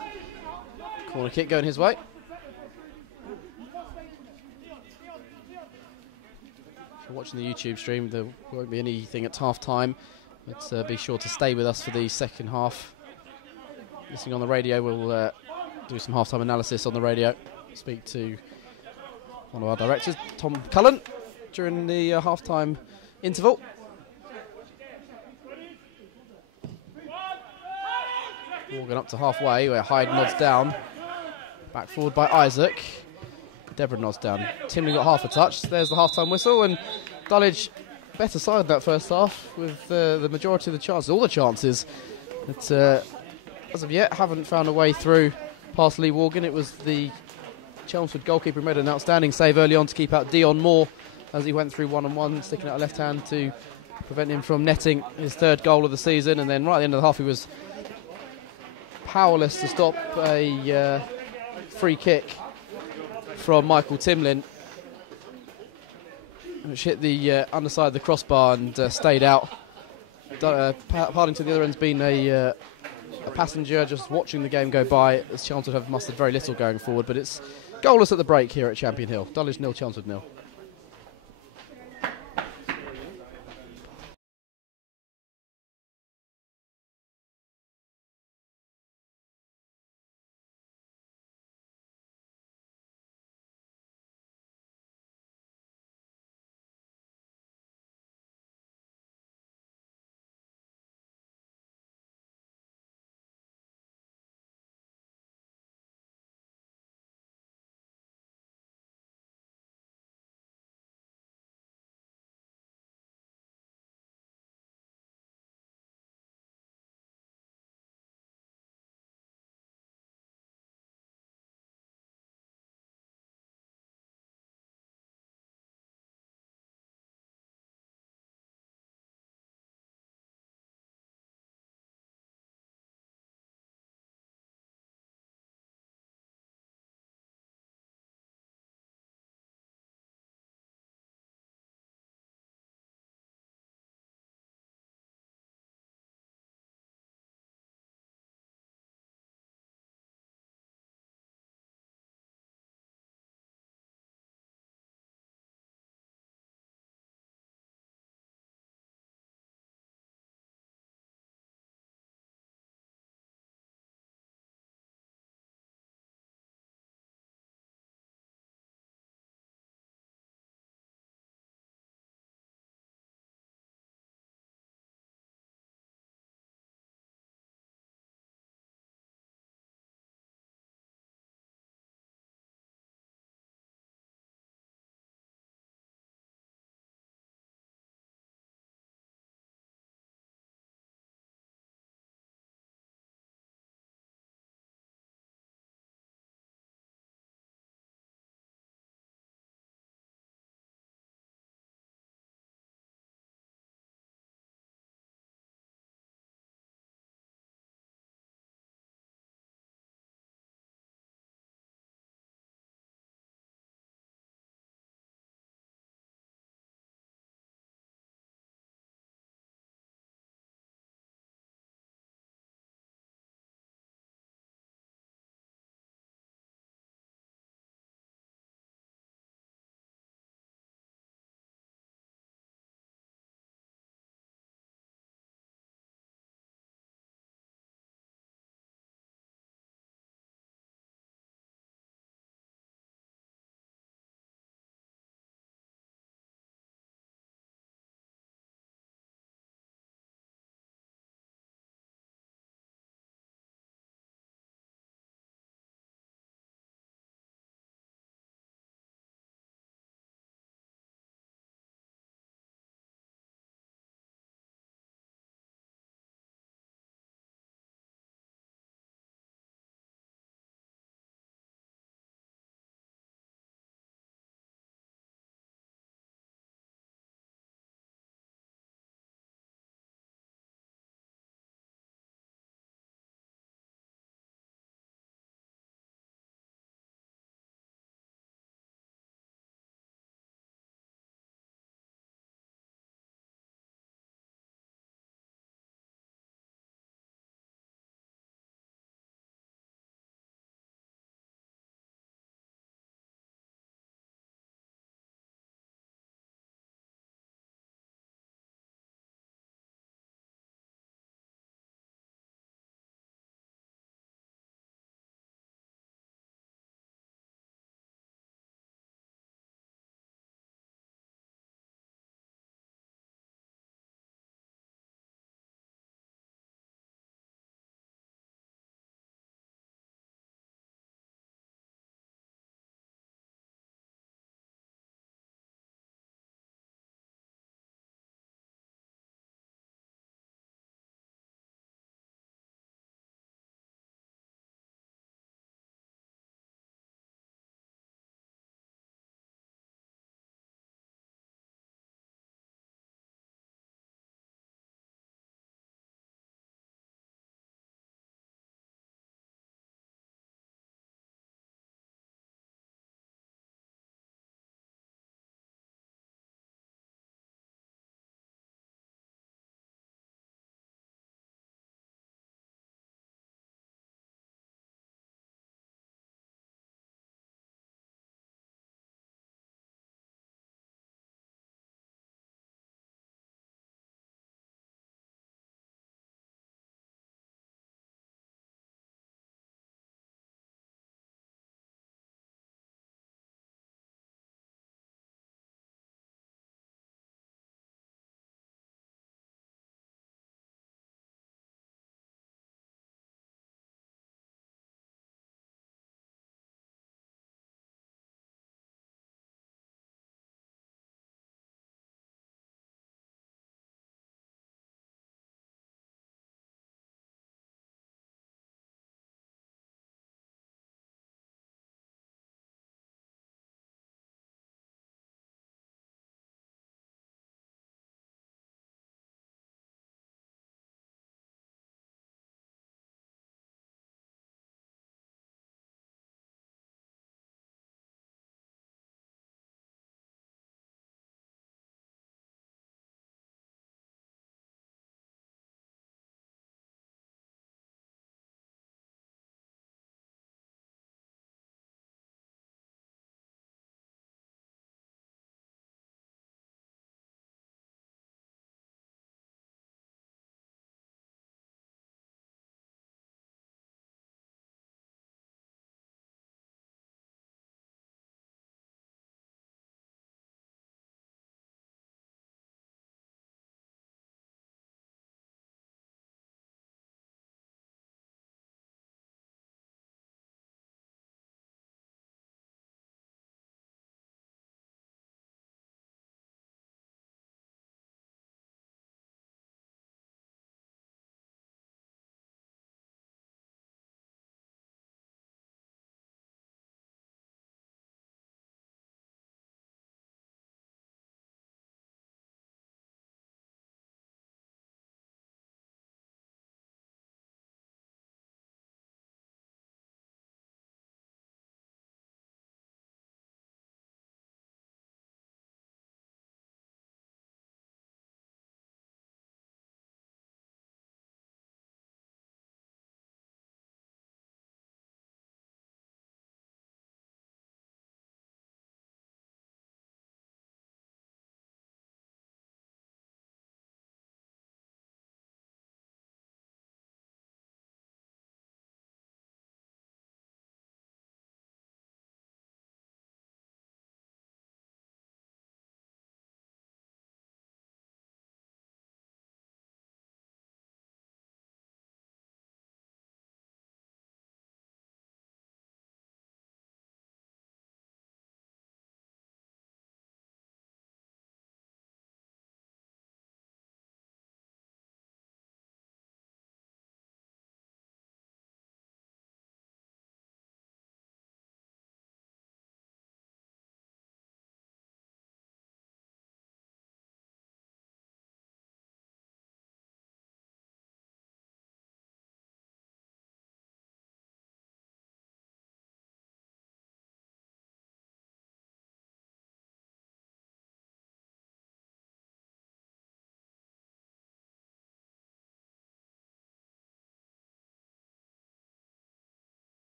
corner kick going his way. If you're watching the YouTube stream, there won't be anything at half time, but be sure to stay with us for the second half. Listening on the radio, we'll do some half time analysis on the radio. Speak to one of our directors, Tom Cullen, during the half time interval. Morgan up to halfway where Hyde nods down. Back forward by Isaac. Deborah nods down. Timlin got half a touch. There's the half-time whistle, and Dulwich better side that first half with the majority of the chances, all the chances. But as of yet, haven't found a way through past Lee Morgan. It was the Chelmsford goalkeeper who made an outstanding save early on to keep out Dion Moore as he went through one-on-one, sticking out a left hand to prevent him from netting his third goal of the season. And then right at the end of the half, he was powerless to stop a free kick from Michael Timlin, which hit the underside of the crossbar and stayed out. Partington, the other end's been a passenger just watching the game go by, as Chelmsford have mustered very little going forward, but it's goalless at the break here at Champion Hill. Dulwich 0, Chelmsford 0.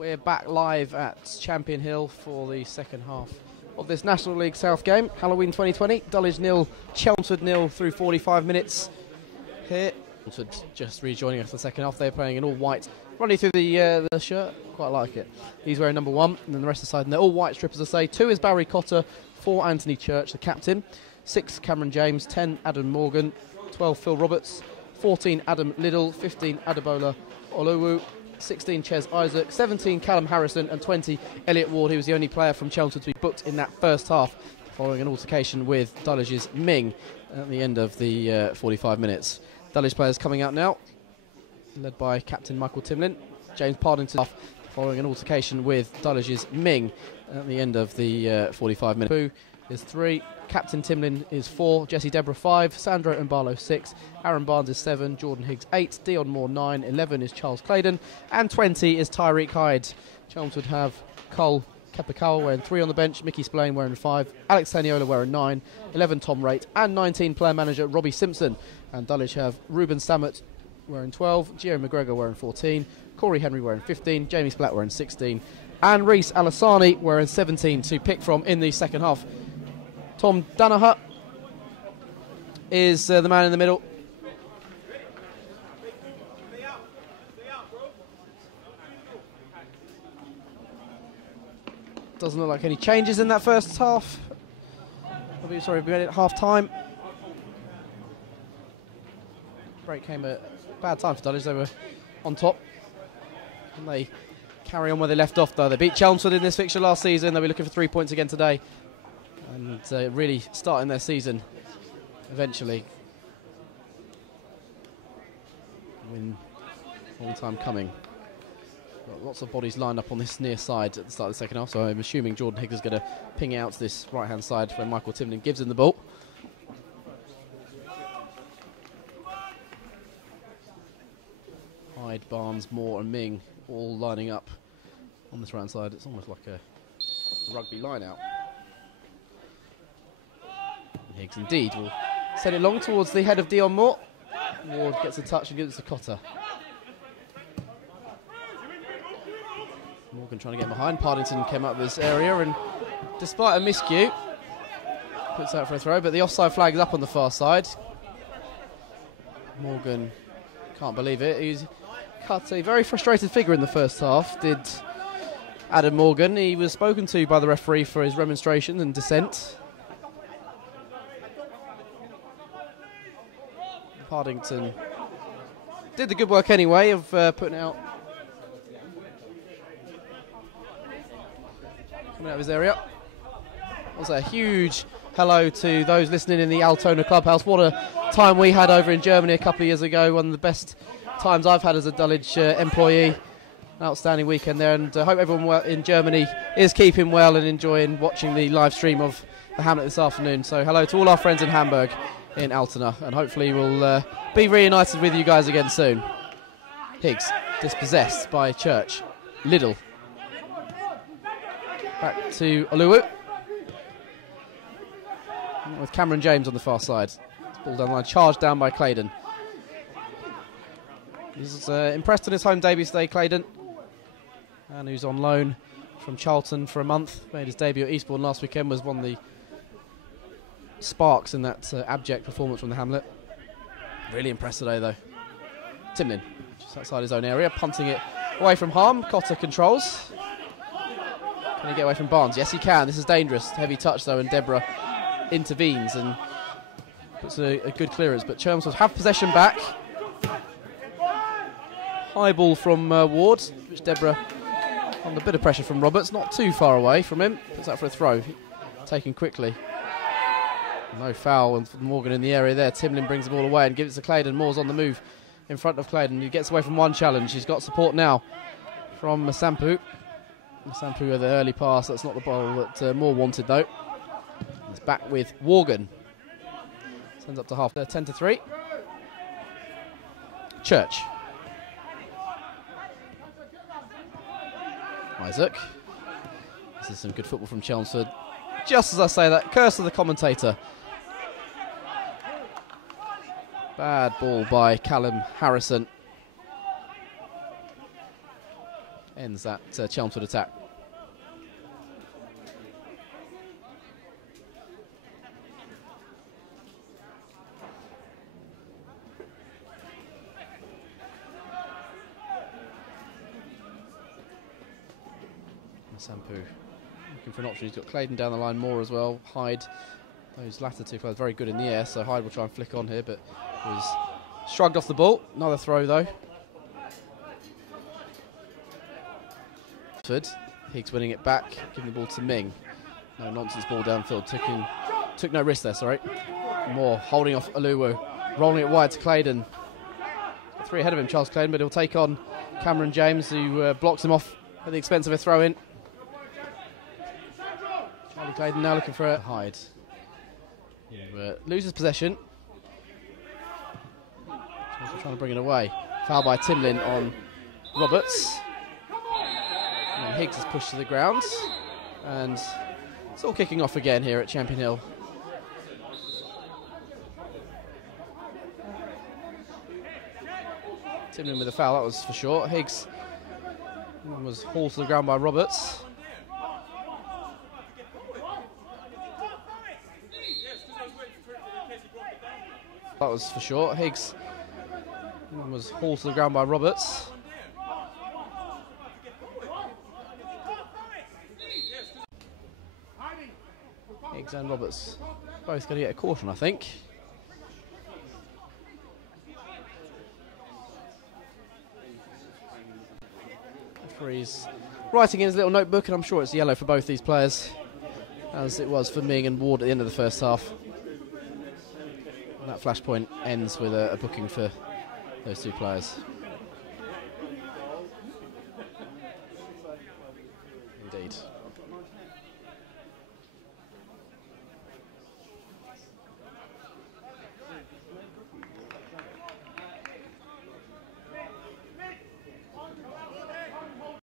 We're back live at Champion Hill for the second half of this National League South game, Halloween 2020. Dulwich 0, Chelmsford 0 through 45 minutes here. Chelmsford just rejoining us for the second half. They're playing in all white. Running through the shirt, quite like it. He's wearing number 1, and then the rest of the side, and they're all white strippers, as I say. 2 is Barry Cotter, 4 Anthony Church, the captain. 6 Cameron James, 10 Adam Morgan, 12 Phil Roberts, 14 Adam Liddell, 15 Adebola Oluwu, 16 Ches Isaac, 17 Callum Harrison, and 20 Elliot Ward, who was the only player from Chelmsford to be booked in that first half, following an altercation with Dulwich's Ming at the end of the 45 minutes. Dulwich players coming out now, led by captain Michael Timlin. James Pardington, following an altercation with Dulwich's Ming at the end of the 45 minutes. Pooh is 3, Captain Timlin is 4, Jesse Deborah 5, Sandro Mbalo 6, Aaron Barnes is 7, Jordan Higgs 8, Dion Moore 9, 11 is Charles Claydon, and 20 is Tyreek Hyde. Chelmsford have Cole Kepakawa wearing 3 on the bench, Mickey Splain wearing 5, Alex Taniola wearing 9, 11 Tom Raitt, and 19 player manager Robbie Simpson. And Dulwich have Ruben Samet wearing 12, Gio McGregor wearing 14, Corey Henry wearing 15, Jamie Splatt wearing 16, and Reece Alassani wearing 17 to pick from in the second half. Tom Danaher is the man in the middle. Doesn't look like any changes in that first half. Sorry, we had it at half time. Break came at a bad time for Dulwich. They were on top. And they carry on where they left off, though. They beat Chelmsford in this fixture last season. They'll be looking for 3 points again today. And really starting their season eventually. Win, long time coming. Got lots of bodies lined up on this near side at the start of the second half, so I'm assuming Jordan Higgs is going to ping it out to this right hand side where Michael Timlin gives him the ball. Hyde, Barnes, Moore and Ming all lining up on this right hand side. It's almost like a rugby line out. Higgs indeed will send it long towards the head of Dion Moore. Ward gets a touch and gives it to Cotter. Morgan trying to get behind. Pardington came up this area and, despite a miscue, puts out for a throw, but the offside flag is up on the far side. Morgan can't believe it. He's cut a very frustrated figure in the first half, did Adam Morgan. He was spoken to by the referee for his remonstration and dissent. Pardington did the good work anyway of putting out, coming out of his area. Also a huge hello to those listening in the Altona clubhouse. What a time we had over in Germany a couple of years ago. One of the best times I've had as a Dulwich employee. An outstanding weekend there, and I hope everyone in Germany is keeping well and enjoying watching the live stream of the Hamlet this afternoon. So hello to all our friends in Hamburg, in Altona, and hopefully we'll be reunited with you guys again soon. Higgs dispossessed by Church. Liddell back to Oluwu with Cameron James on the far side. Ball down the line, charged down by Claydon. He's impressed on his home debut today, Claydon, and who's on loan from Charlton for a month. Made his debut at Eastbourne last weekend, was one of the sparks in that abject performance from the Hamlet. Really impressed today, though. Timlin, just outside his own area, punting it away from harm. Cotter controls. Can he get away from Barnes? Yes, he can. This is dangerous. Heavy touch, though, and Deborah intervenes and puts a good clearance. But Chelmsford have possession back. High ball from Ward, which Deborah, under a bit of pressure from Roberts, not too far away from him. Puts out for a throw, taken quickly. No foul, and Morgan in the area there. Timlin brings the ball away and gives it to Claydon. Moore's on the move in front of Claydon. He gets away from one challenge. He's got support now from Masampu. Masampu with the early pass. That's not the ball that Moore wanted, though. It's back with Worgan. Sends up to half. 10-3. Church. Isaac. This is some good football from Chelmsford. Just as I say that, curse of the commentator. Bad ball by Callum Harrison. ends that Chelmsford attack. Sampu looking for an option. He's got Claydon down the line more as well. Hyde, those latter two players very good in the air, so Hyde will try and flick on here, but was shrugged off the ball. Another throw though. Higgs winning it back, giving the ball to Ming. No nonsense ball downfield. Took no risk there, sorry. Moore holding off Aluwu, rolling it wide to Claydon. 3 ahead of him, Charles Claydon, but he'll take on Cameron James, who blocks him off at the expense of a throw in. Charlie Claydon now looking for a Hyde. Loses possession. Trying to bring it away. Foul by Timlin on Roberts. And Higgs is pushed to the ground. And it's all kicking off again here at Champion Hill. Timlin with a foul, that was for sure. Higgs was hauled to the ground by Roberts. That was for sure. Higgs was hauled to the ground by Roberts. Higgs and Roberts both going to get a caution, I think. Referee's writing in his little notebook, and I'm sure it's yellow for both these players, as it was for Ming and Ward at the end of the first half. And that flashpoint ends with a booking for those two players. Indeed.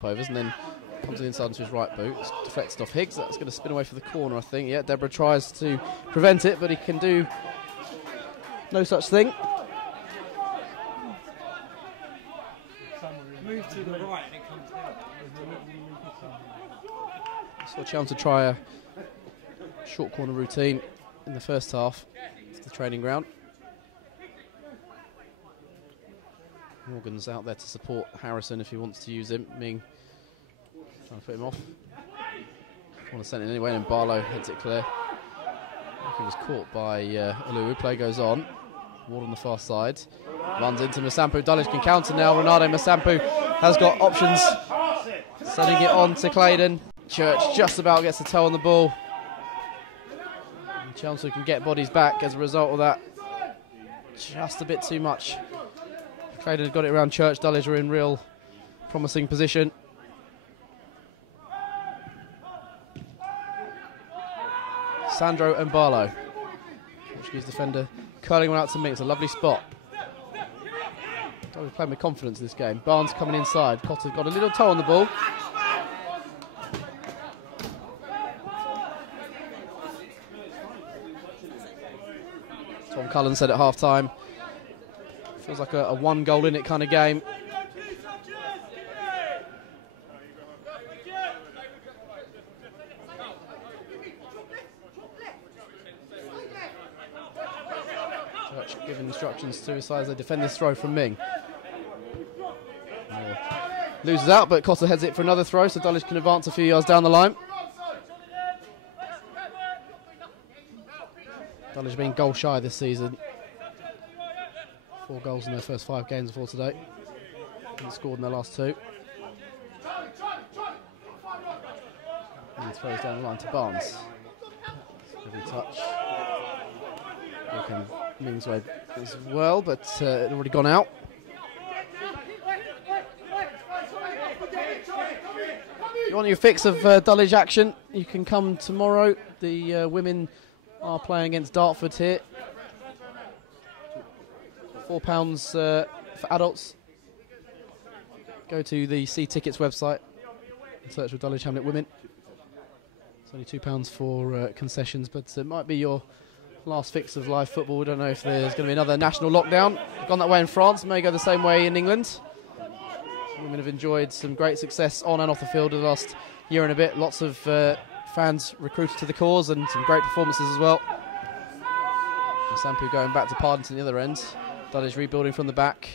Overs, and then comes inside into his right boot. It's deflected off Higgs. That's going to spin away for the corner, I think. Yeah, Deborah tries to prevent it, but he can do no such thing. Move to the right and it comes down. Saw Chelmsford try a short corner routine in the first half of the training ground. Morgan's out there to support Harrison if he wants to use him. Ming trying to put him off. Want to send it anyway, and Barlow heads it clear. He was caught by Aluwu. Play goes on. Ward on the far side. Runs into Masampu. Dulwich can counter now. Ronaldo Masampu has got options. Sending it on to Claydon. Church just about gets a toe on the ball. And Chelmsford can get bodies back as a result of that. Just a bit too much. Claydon had got it around Church. Dulwich are in real promising position. Sandro and Barlow. Portuguese defender curling one out to Ming. It's a lovely spot. Dulwich playing with confidence in this game. Barnes coming inside. Cotter's got a little toe on the ball. Tom Cullen said at half-time, feels like a one goal in it kind of game. Church giving instructions to his side as they defend this throw from Ming. Loses out, but Cotter heads it for another throw, so Dulwich can advance a few yards down the line. Dulwich being goal shy this season. 4 goals in their first 5 games before today. Haven't scored in their last 2. And he throws down the line to Barnes. Lovely touch. Looking Ming's way as well, but it had already gone out. If you want your fix of Dulwich action, you can come tomorrow. The women are playing against Dartford here. £4 for adults. Go to the See Tickets website and search for Dulwich Hamlet Women. It's only £2 for concessions, but it might be your last fix of live football. We don't know if there's going to be another national lockdown. Gone that way in France, may go the same way in England. Women have enjoyed some great success on and off the field in the last year and a bit. Lots of fans recruited to the cause and some great performances as well. Sampu going back to Pardington the other end. Dulwich rebuilding from the back.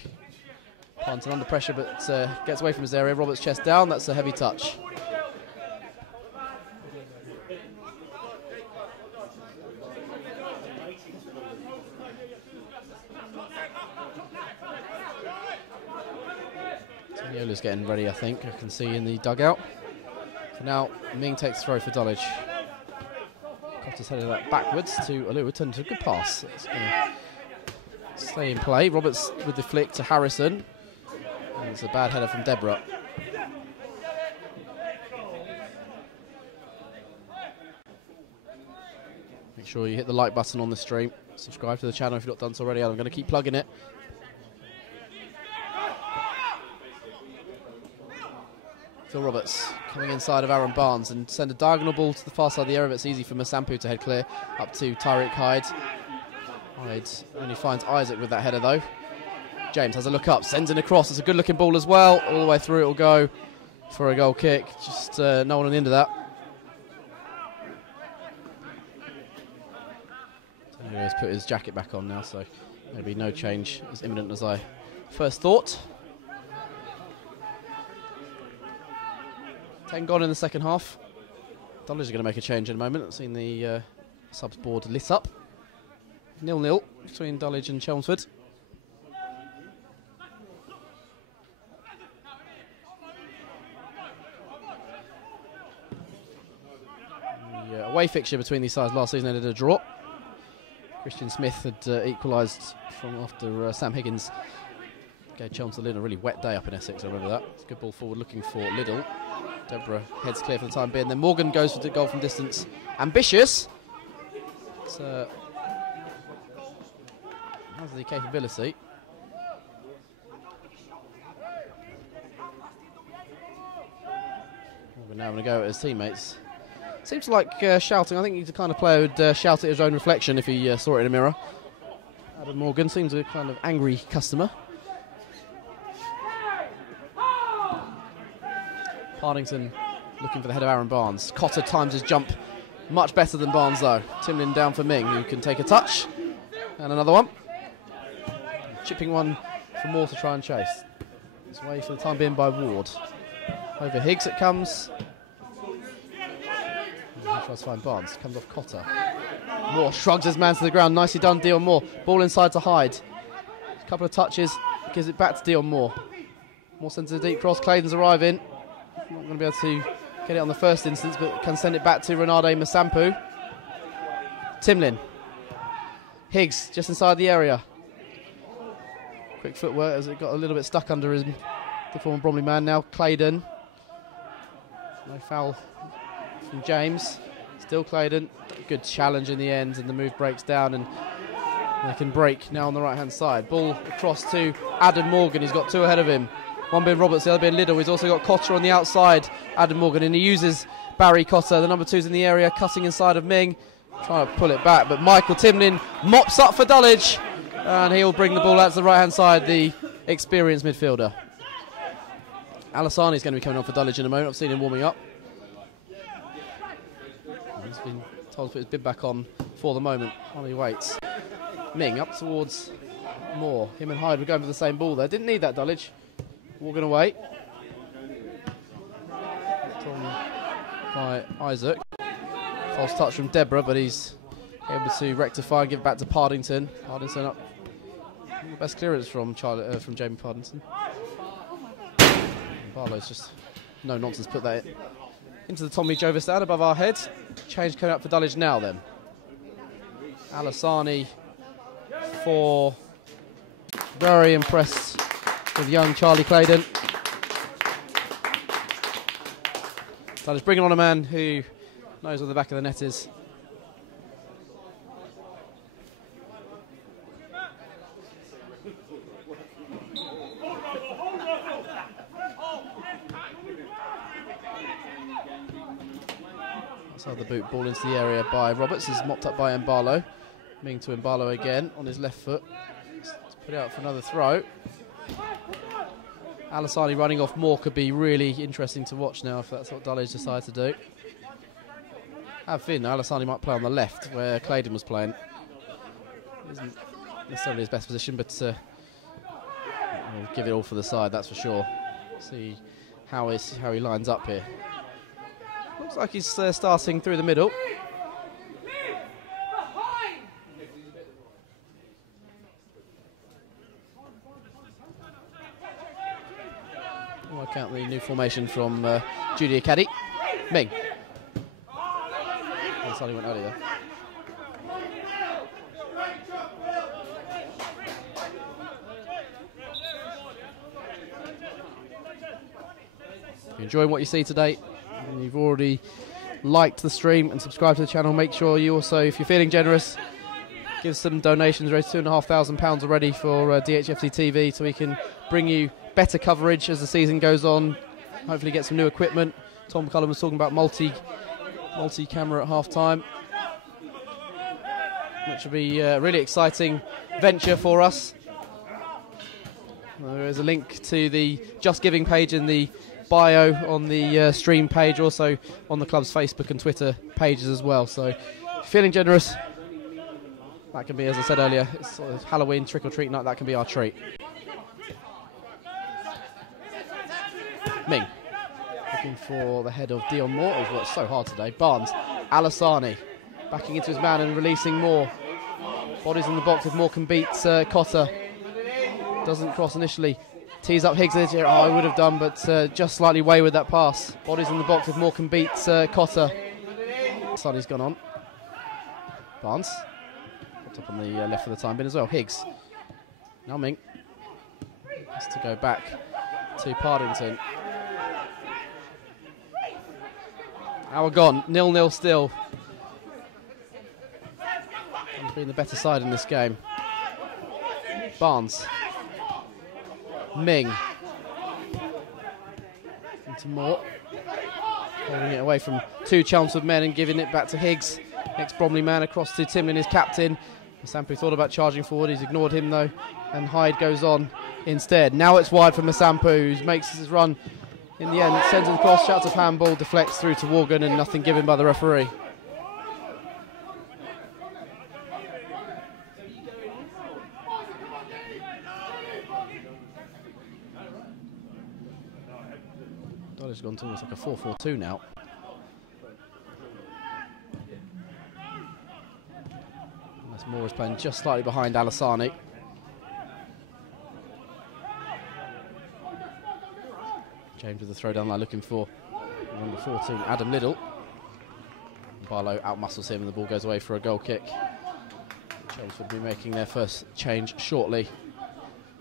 Pardington under pressure but gets away from his area. Roberts chest down, that's a heavy touch. Taniola's getting ready, I think. I can see in the dugout. So now Ming takes throw for Dulwich. Cotter's headed that backwards to Alua, turned to a good pass. It's going to stay in play. Roberts with the flick to Harrison. And it's a bad header from Deborah. Make sure you hit the like button on the stream. Subscribe to the channel if you've not done so already. I'm going to keep plugging it. Phil Roberts coming inside of Aaron Barnes and send a diagonal ball to the far side of the area. It's easy for Masampu to head clear up to Tyreek Hyde. Hyde only finds Isaac with that header though. James has a look up, sends in a cross. It's a good looking ball as well. All the way through it will go for a goal kick. Just no one on the end of that. He's put his jacket back on now, so maybe no change as imminent as I first thought. 10 gone in the second half. Dulwich are going to make a change in a moment. I've seen the subs board lit up. 0-0 between Dulwich and Chelmsford. The away fixture between these sides last season ended a draw. Christian Smith had equalised from after Sam Higgins gave Chelmsford a really wet day up in Essex. I remember that. It's a good ball forward looking for Liddell. Deborah heads clear for the time being. Then Morgan goes for the goal from distance. Ambitious. Has the capability. Morgan now having a go at his teammates. Seems like shouting. I think he's the kind of player who'd shout at his own reflection if he saw it in a mirror. Adam Morgan seems a kind of angry customer. Pardington looking for the head of Aaron Barnes. Cotter times his jump much better than Barnes though. Timlin down for Ming, who can take a touch. And another one. Chipping one for Moore to try and chase. It's away for the time being by Ward. Over Higgs it comes. He tries to find Barnes. Comes off Cotter. Moore shrugs his man to the ground. Nicely done, Dion Moore. Ball inside to Hyde. A couple of touches. Gives it back to Dion Moore. Moore sends a deep cross. Claydon's arriving. Not going to be able to get it on the first instance, but can send it back to Renade Masampu. Timlin. Higgs just inside the area. Quick footwork as it got a little bit stuck under him. The former Bromley man now. Claydon. No foul from James. Still Claydon. Good challenge in the end, and the move breaks down, and they can break now on the right hand side. Ball across to Adam Morgan. He's got two ahead of him. One being Roberts, the other being Liddell. He's also got Cotter on the outside, Adam Morgan, and he uses Barry Cotter. The number two's in the area, cutting inside of Ming. Trying to pull it back, but Michael Timlin mops up for Dulwich, and he'll bring the ball out to the right-hand side, the experienced midfielder. Alassani's going to be coming on for Dulwich in a moment. I've seen him warming up. He's been told to put his bib back on for the moment while he waits. Ming up towards Moore. Him and Hyde were going for the same ball there. Didn't need that, Dulwich. Walking away. By Isaac. False touch from Deborah, but he's able to rectify and give it back to Pardington. Pardington up. Best clearance from Jamie Pardington. Barlow's just no nonsense, put that into the Tommy Jovis stand above our heads. Change coming up for Dulwich now then. Alassani for very impressed with young Charlie Claydon. Dulwich bringing on a man who knows where the back of the net is. Outside the boot, ball into the area by Roberts, is mopped up by Mbalo. Ming to Mbalo again on his left foot. Let's put it out for another throw. Alassani running off Moore could be really interesting to watch now if that's what Dulwich decide to do. I have feeling Alassani might play on the left where Claydon was playing. Isn't necessarily his best position, but he'll give it all for the side, that's for sure. See how he lines up here. Looks like he's starting through the middle. Work out the new formation from Junior Caddy. Ming. Alassani went earlier. If you're enjoying what you see today, and you've already liked the stream and subscribed to the channel, make sure you also, if you're feeling generous, give some donations. Raised £2,500 already for DHFC TV, so we can bring you better coverage as the season goes on. Hopefully get some new equipment. Tom Cullen was talking about multi-camera at half-time, which will be a really exciting venture for us. There is a link to the Just Giving page in the bio on the stream page, also on the club's Facebook and Twitter pages as well. So if you're feeling generous, that can be, as I said earlier, it's sort of Halloween trick-or-treat night, that can be our treat. Ming looking for the head of Dion Moore, who's worked so hard today. Barnes, Alassani backing into his man and releasing Moore. Bodies in the box if Moore can beat Cotter. Doesn't cross initially. Tees up Higgs here. I would have done, but just slightly wayward that pass. Bodies in the box if Moore can beat Cotter. Sonny's gone on. Barnes. Up on the left for the time bin as well. Higgs. Now Ming has to go back to Partington. Hour gone. 0-0 still. He's been the better side in this game. Barnes. Ming. Into Moore. Holding it away from two Chelmsford men and giving it back to Higgs. Ex-Bromley man across to Timlin, his captain. Masampu thought about charging forward. He's ignored him though. And Hyde goes on instead. Now it's wide for Masampu, who makes his run in the end. Sends it across, shouts of handball, deflects through to Morgan, and nothing given by the referee. Dulwich has gone to almost like a 4-4-2 now. Unless Moore is playing just slightly behind Alassani. James with the throw down line looking for number 14, Adam Liddell. Barlow outmuscles him and the ball goes away for a goal kick. Chelmsford will be making their first change shortly.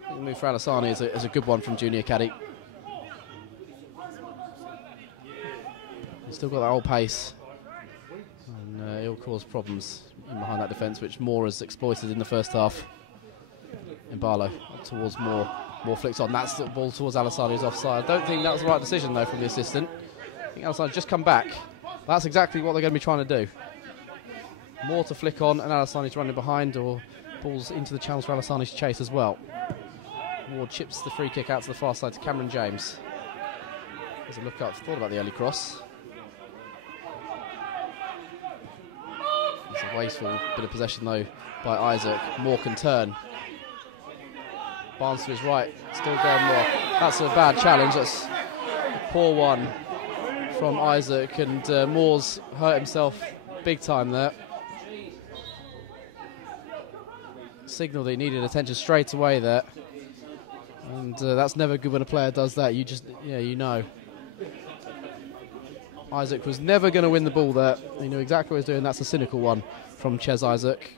The move for Alassani is a good one from Junior Caddy. He's still got that old pace, and he'll cause problems in behind that defence, which Moore has exploited in the first half. And Barlow up towards Moore. Moore flicks on. That's the ball towards Alassani, who's offside. I don't think that was the right decision, though, from the assistant. I think Alassani's just come back. That's exactly what they're going to be trying to do. Moore to flick on, and Alassani's running behind, or balls into the channels for Alassani's chase as well. Ward chips the free kick out to the far side to Cameron James. There's a look up. Thought about the early cross. It's a wasteful bit of possession, though, by Isaac. Moore can turn. Barnes to his right, still going Moore. That's a bad challenge. That's a poor one from Isaac, and Moore's hurt himself big time there. Signalled he needed attention straight away there, and that's never good when a player does that. You just, yeah, you know. Isaac was never going to win the ball there. He knew exactly what he was doing. That's a cynical one from Ches Isaac.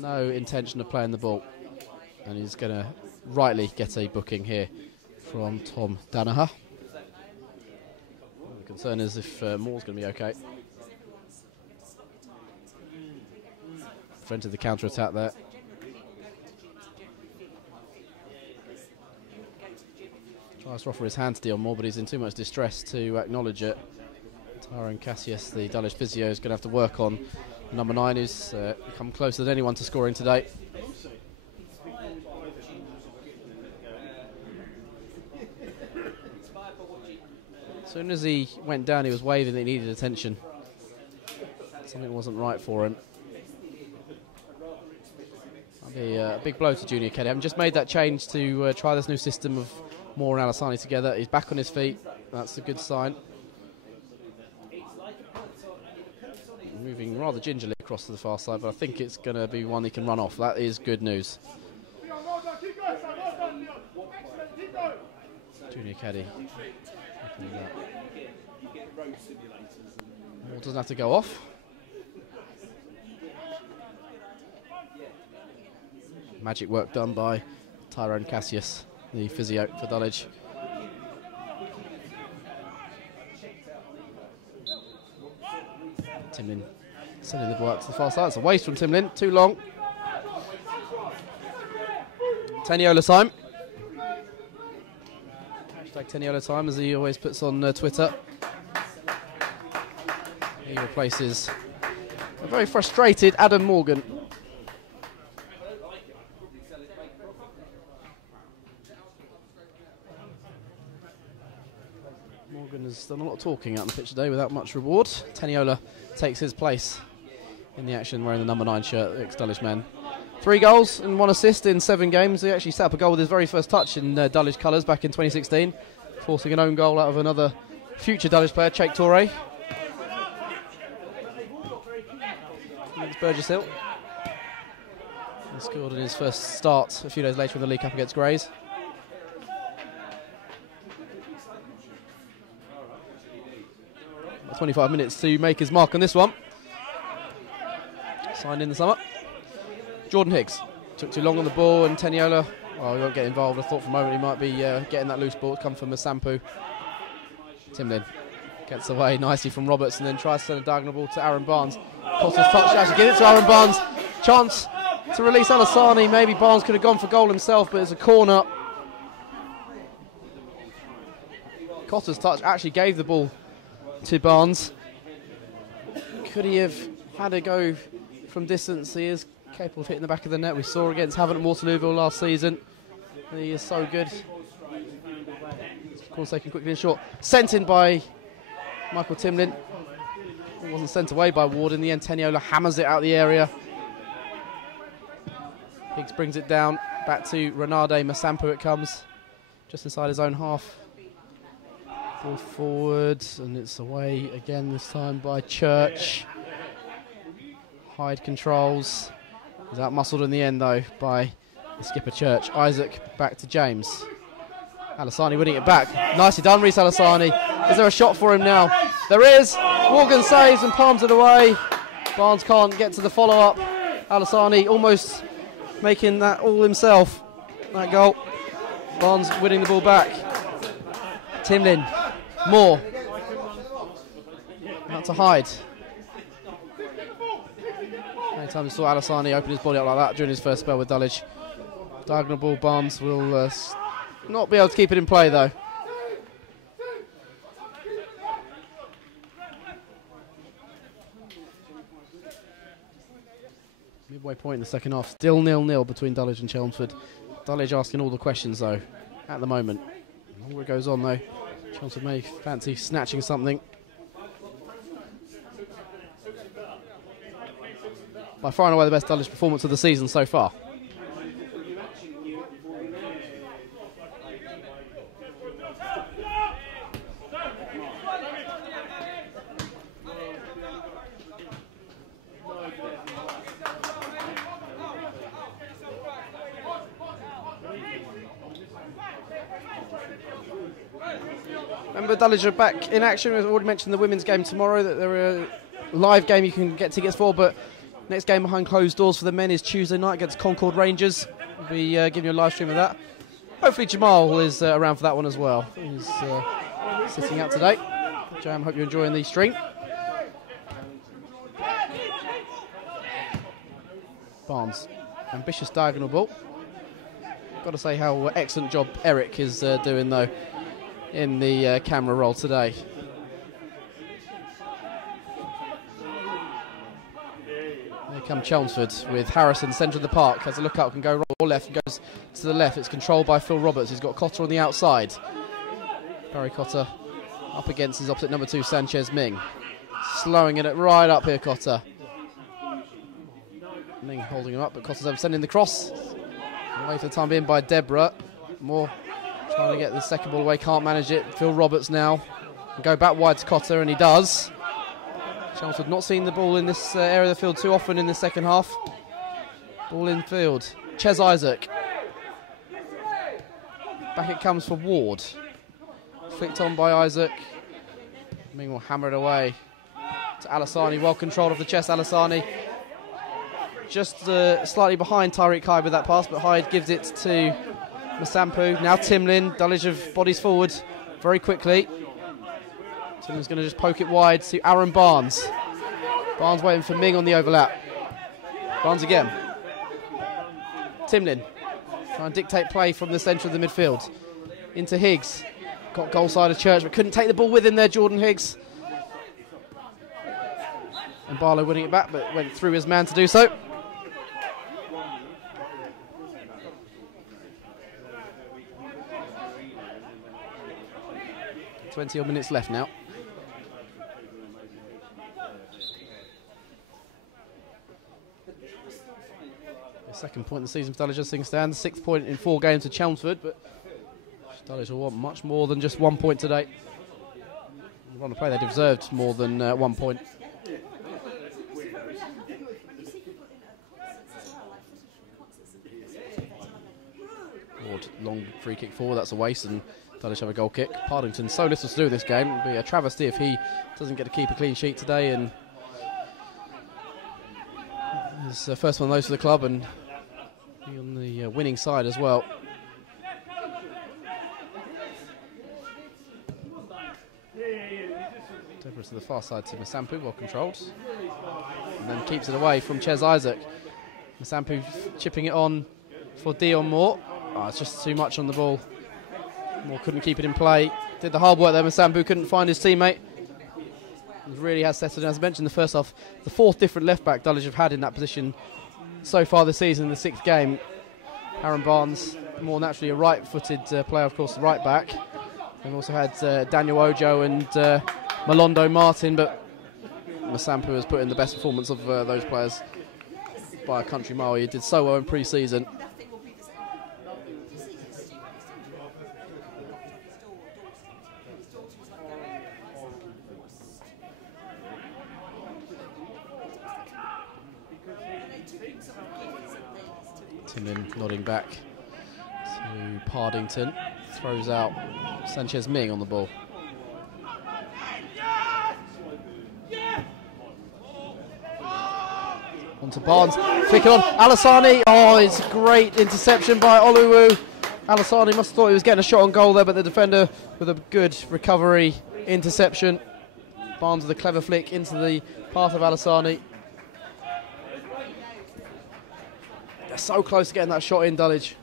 No intention of playing the ball. And he's going to rightly get a booking here from Tom Danaher. The concern is if Moore's going to be okay. Prevented the counter-attack there. Tries to offer his hand to Dion Moore, but he's in too much distress to acknowledge it. Tyrone Cassius, the Dulwich physio, is going to have to work on number 9, who's come closer than anyone to scoring today. As soon as he went down, he was waving that he needed attention. Something wasn't right for him. That'll be a big blow to Junior Kelly. I've just made that change to try this new system of Moore and Alassani together. He's back on his feet. That's a good sign. Moving rather gingerly across to the far side, but I think it's going to be one he can run off. That is good news. Junior Caddy. Moore doesn't have to go off. Magic work done by Tyrone Cassius, the physio for Dulwich. Timlin sending the ball out to the far side. It's a waste from Timlin, too long. Teniola time. Hashtag Teniola time, as he always puts on Twitter. He replaces a very frustrated Adam Morgan. Morgan has done a lot of talking out on the pitch today without much reward. Teniola takes his place in the action wearing the number 9 shirt, the ex-Dulwich man. 3 goals and 1 assist in 7 games. He actually set up a goal with his very first touch in Dulwich colours back in 2016, forcing an own goal out of another future Dulwich player, Cheikh Toure. It's Burgess Hill. He scored in his first start a few days later in the League Cup against Grays. About 25 minutes to make his mark on this one. Signed in the summer. Jordan Higgs took too long on the ball, and Teniola, well, he won't get involved. I thought for a moment he might be getting that loose ball. It's come from Masampu. Timlin gets away nicely from Roberts and then tries to send a diagonal ball to Aaron Barnes. Cotter's touch, actually give it to Aaron Barnes. Chance to release Alassani. Maybe Barnes could have gone for goal himself, but it's a corner. Cotter's touch actually gave the ball to Barnes. Could he have had a go from distance? He is capable of hitting the back of the net. We saw against Havant and Waterlooville last season. He is so good. Of course, they can quickly and short. Sent in by Michael Timlin. It wasn't sent away by Ward. In the end, Teniola hammers it out the area. Higgs brings it down. Back to Renade Masampu it comes. Just inside his own half. Ball forward, and it's away again, this time by Church. Hyde controls. He's out-muscled in the end, though, by the skipper Church. Isaac back to James. Alassani winning it back. Nicely done, Reece Alassani. Is there a shot for him now? There is. Morgan saves and palms it away. Barnes can't get to the follow-up. Alassani almost making that all himself, that goal. Barnes winning the ball back. Timlin. Moore. Out to Hyde. Anytime you saw Alassani open his body up like that during his first spell with Dulwich. Diagonal ball, Barnes will not be able to keep it in play though. Midway point in the second half, still 0-0 between Dulwich and Chelmsford. Dulwich asking all the questions though, at the moment. The longer it goes on though, Chelmsford may fancy snatching something. By far and away the best Dulwich performance of the season so far. Remember, Dulwich are back in action. We've already mentioned the women's game tomorrow, that they're a live game you can get tickets for, but next game behind closed doors for the men is Tuesday night against Concord Rangers. We'll be giving you a live stream of that. Hopefully Jamal is around for that one as well. He's sitting out today. Jam, hope you're enjoying the stream. Barnes, ambitious diagonal ball. Got to say how excellent job Eric is doing though in the camera roll today. Here come Chelmsford with Harrison, centre of the park. Has a look up, can go right or left, goes to the left. It's controlled by Phil Roberts. He's got Cotter on the outside. Barry Cotter Up against his opposite number 2, Sanchez Ming. Slowing it right up here, Cotter. Ming holding him up, but Cotter's sending the cross. Away for the time being by Deborah. Moore trying to get the second ball away, can't manage it. Phil Roberts now. And go back wide to Cotter, and he does. Chelmsford not seeing the ball in this area of the field too often in the second half. Ball in field. Ches Isaac. Back it comes for Ward. Flicked on by Isaac. Ming will hammer it away to Alassani. Well controlled off the chest, Alassani. Just slightly behind Tyreek Hyde with that pass, but Hyde gives it to Masampu. Now Timlin. Dulwich have bodies forward very quickly. Timlin's going to just poke it wide to Aaron Barnes. Barnes waiting for Ming on the overlap. Barnes again. Timlin trying to dictate play from the centre of the midfield. Into Higgs. Got goal side of Church, but couldn't take the ball with him there, Jordan Higgs. And Barlow winning it back, but went through his man to do so. Odd minutes left now. The second point in the season for Dulwich as things stand. 6th point in 4 games to Chelmsford, but Dulwich will want much more than just 1 point today. The run of play, they deserved more than 1 point. Ward, long free kick forward, that's a waste, and Dulwich have a goal kick. Pardington so little to do this game. It will be a travesty if he doesn't get to keep a clean sheet today, and his first one of those for the club, and be on the winning side as well. Deborah to the far side to Masampu, well controlled. And then keeps it away from Ches Isaac. Masampu chipping it on for Dion Moore. Oh, it's just too much on the ball. Moore couldn't keep it in play. Did the hard work there. Masampu couldn't find his teammate. He really has settled in. As I mentioned in the first half, the 4th different left back Dulwich have had in that position so far this season in the 6th game. Aaron Barnes, more naturally a right-footed player, of course, the right back. We've also had Daniel Ojo and Malondo Martin, but Masampu has put in the best performance of those players by a country mile. He did so well in pre-season. Timlin nodding back to Pardington. Throws out Sanchez Ming on the ball. On to Barnes. Flick it on. Alassani. Oh, it's a great interception by Oluwu. Alassani must have thought he was getting a shot on goal there, but the defender with a good recovery interception. Barnes with a clever flick into the path of Alassani. They're so close to getting that shot in, Dulwich.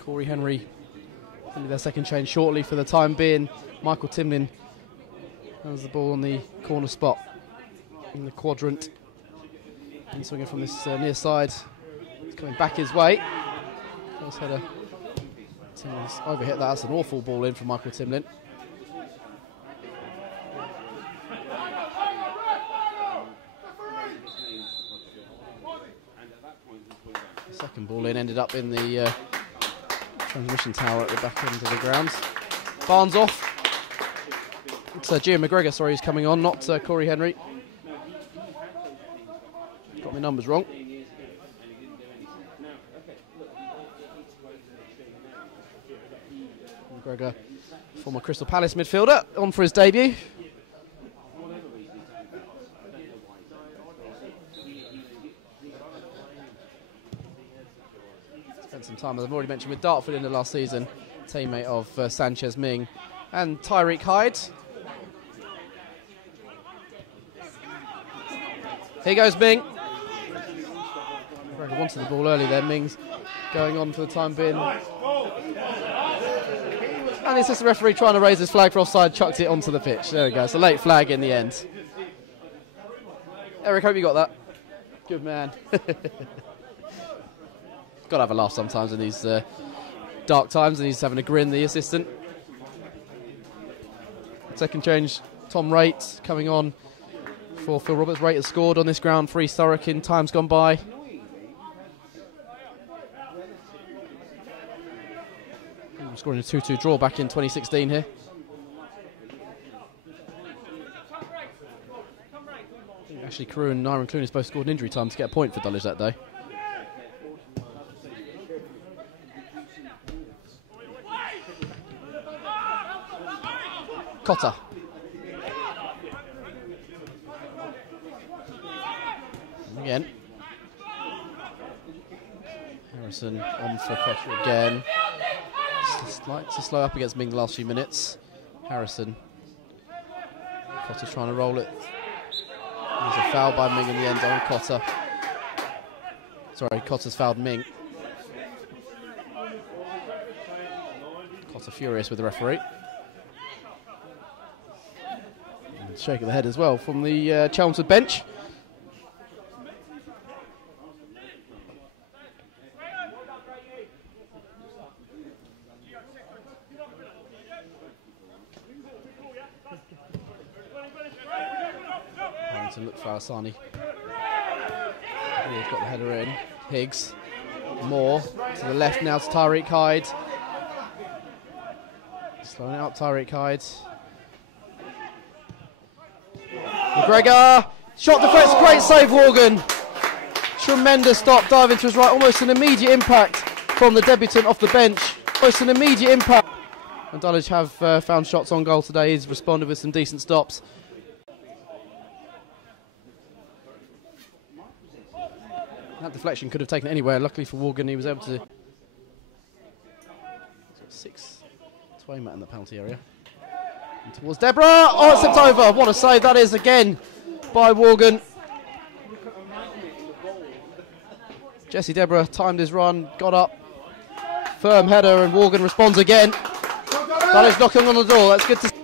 Corey Henry, their second change shortly for the time being. Michael Timlin has the ball on the corner spot in the quadrant. And swinging from this near side. It's coming back his way. First header. Timlin's overhit that. That's an awful ball in from Michael Timlin. The second ball in ended up in the transmission tower at the back end of the ground. Barnes off. It's Gian McGregor, sorry, who's coming on, not Corey Henry. Got my numbers wrong. McGregor, former Crystal Palace midfielder, on for his debut. Spent some time, as I've already mentioned, with Dartford in the last season. Teammate of Sanchez Ming and Tyreek Hyde. Here goes Ming. McGregor wanted the ball early there. Ming's going on for the time being. And the assistant referee trying to raise his flag for offside, chucked it onto the pitch. There we go. It's a late flag in the end. Eric, hope you got that. Good man. Got to have a laugh sometimes in these dark times, and he's having a grin, the assistant. Second change, Tom Raitt coming on for Phil Roberts. Raitt has scored on this ground for East Thurrock in times gone by. Scoring a 2-2 draw back in 2016 here. Actually, Carew and Nyron Clooney both scored an injury time to get a point for Dulwich that day. Cotter. Again. Harrison on for Cotter again. Likes to slow up against Ming the last few minutes. Harrison. Cotter's trying to roll it. There's a foul by Ming in the end on Cotter. Sorry, Cotter's fouled Ming. Cotter furious with the referee. And shake of the head as well from the Chelmsford bench. Look for Alasani. He's got the header in. Higgs. Moore to the left now to Tyreek Hyde. Slowing it up, Tyreek Hyde. McGregor. Shot deflects. Great save, Morgan. Tremendous stop. Diving to his right. Almost an immediate impact from the debutant off the bench. Almost an immediate impact. And Dulwich have found shots on goal today. He's responded with some decent stops. That deflection could have taken it anywhere. Luckily for Morgan, he was able to. 6 to aim at in the penalty area. And towards Deborah. Oh, it slipped over. What a save that is again by Morgan. Jesse Deborah timed his run, got up. Firm header, and Morgan responds again. Dulwich knocking on the door. That's good to see.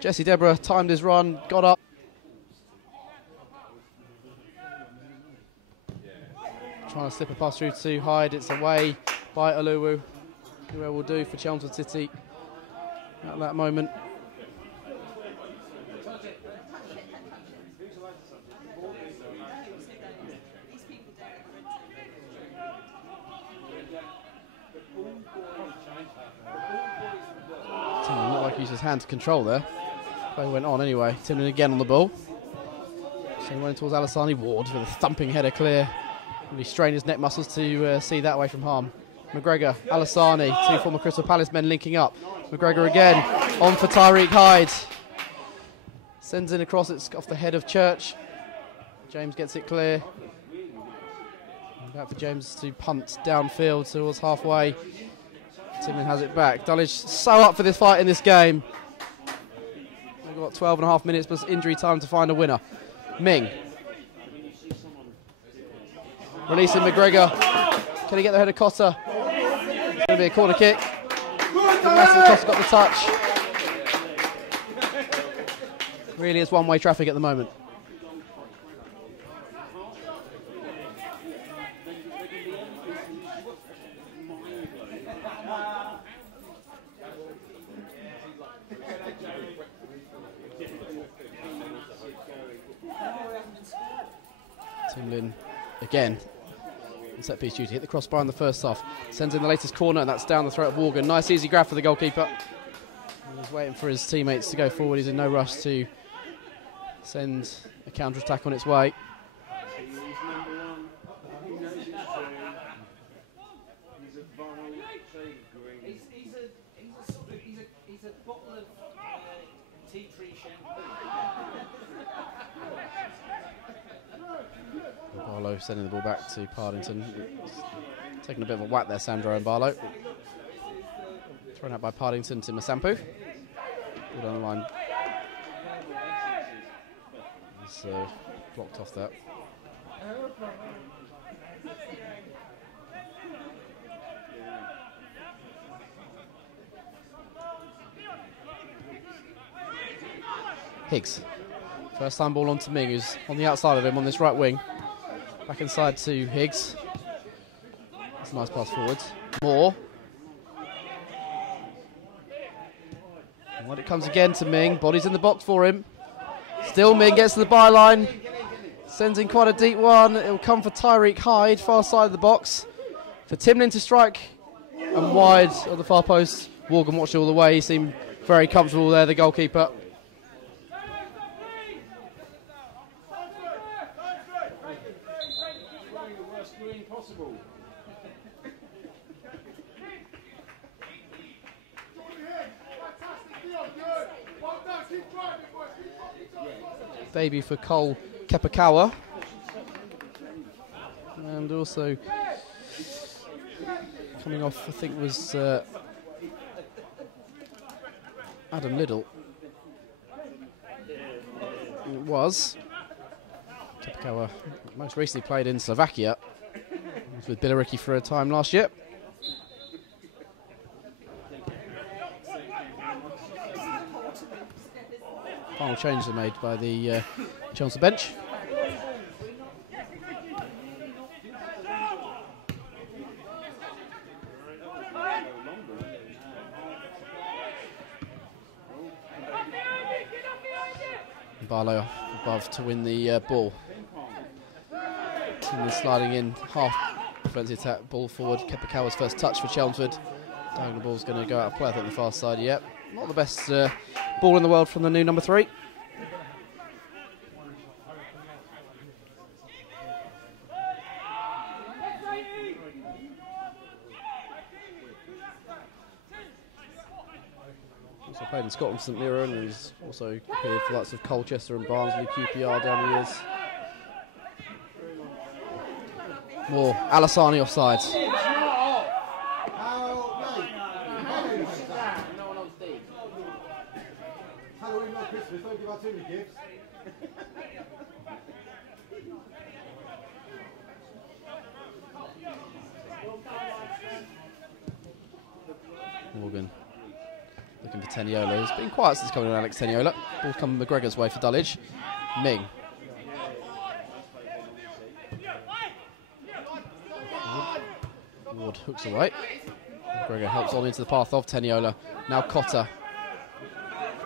Jesse Deborah timed his run, got up. Trying to slip a pass through to Hyde. It's away by Oluwu. Who will do for Chelmsford City at that moment. Timlin looked like he used his hand to control there. Play went on anyway. Timlin again on the ball. So he went towards Alasani. Ward with a thumping header clear. Really strained his neck muscles to see that way from harm. McGregor, Alasani, two former Crystal Palace men linking up. McGregor again, on for Tyreek Hyde. Sends in across, it's off the head of Church. James gets it clear. Back for James to punt downfield towards halfway. Timlin has it back. Dulwich so up for this fight in this game. We've got 12.5 minutes plus injury time to find a winner. Ming. Releasing McGregor. Can he get the head of Cotter? It's going to be a corner kick. Cotter got the touch. Really is one-way traffic at the moment. Timlin again. Set piece duty, hit the crossbar in the first half. Sends in the latest corner, and that's down the throat of Morgan. Nice easy grab for the goalkeeper. He's waiting for his teammates to go forward. He's in no rush to send a counter-attack on its way. He's a bottle of tea tree shampoo. Barlow sending the ball back to Partington. Taking a bit of a whack there, Sandro and Barlow. Thrown out by Partington to Masampu. Good on the line. He's blocked off that. Higgs. First time ball on to Ming, who's on the outside of him on this right wing. Back inside to Higgs. That's a nice pass forward. Moore. And when it comes again to Ming, body's in the box for him. Still Ming gets to the byline. Sends in quite a deep one. It'll come for Tyreek Hyde, far side of the box. For Timlin to strike. And wide of the far post. Morgan watched it all the way. He seemed very comfortable there, the goalkeeper. Baby for Cole Kepakawa. And also coming off, I think, was Adam Liddell. It was. Kepakawa most recently played in Slovakia. He was with Billericay for a time last year. Final changes are made by the Chelmsford bench. Barlow above to win the ball. And sliding in half defensive attack, ball forward. Kepakawa's first touch for Chelmsford. The ball's going to go out of play, I think, on the far side. Yep, not the best ball in the world from the new number 3. Also played in Scotland, St Mirren, and he's also appeared for lots of Colchester and Barnsley, QPR down the years. More Alassani offside. Morgan looking for Teniola. It's been quiet since coming on Alex Teniola. Ball's come McGregor's way for Dulwich. Ming. Ward hooks away. McGregor helps on into the path of Teniola. Now Cotter.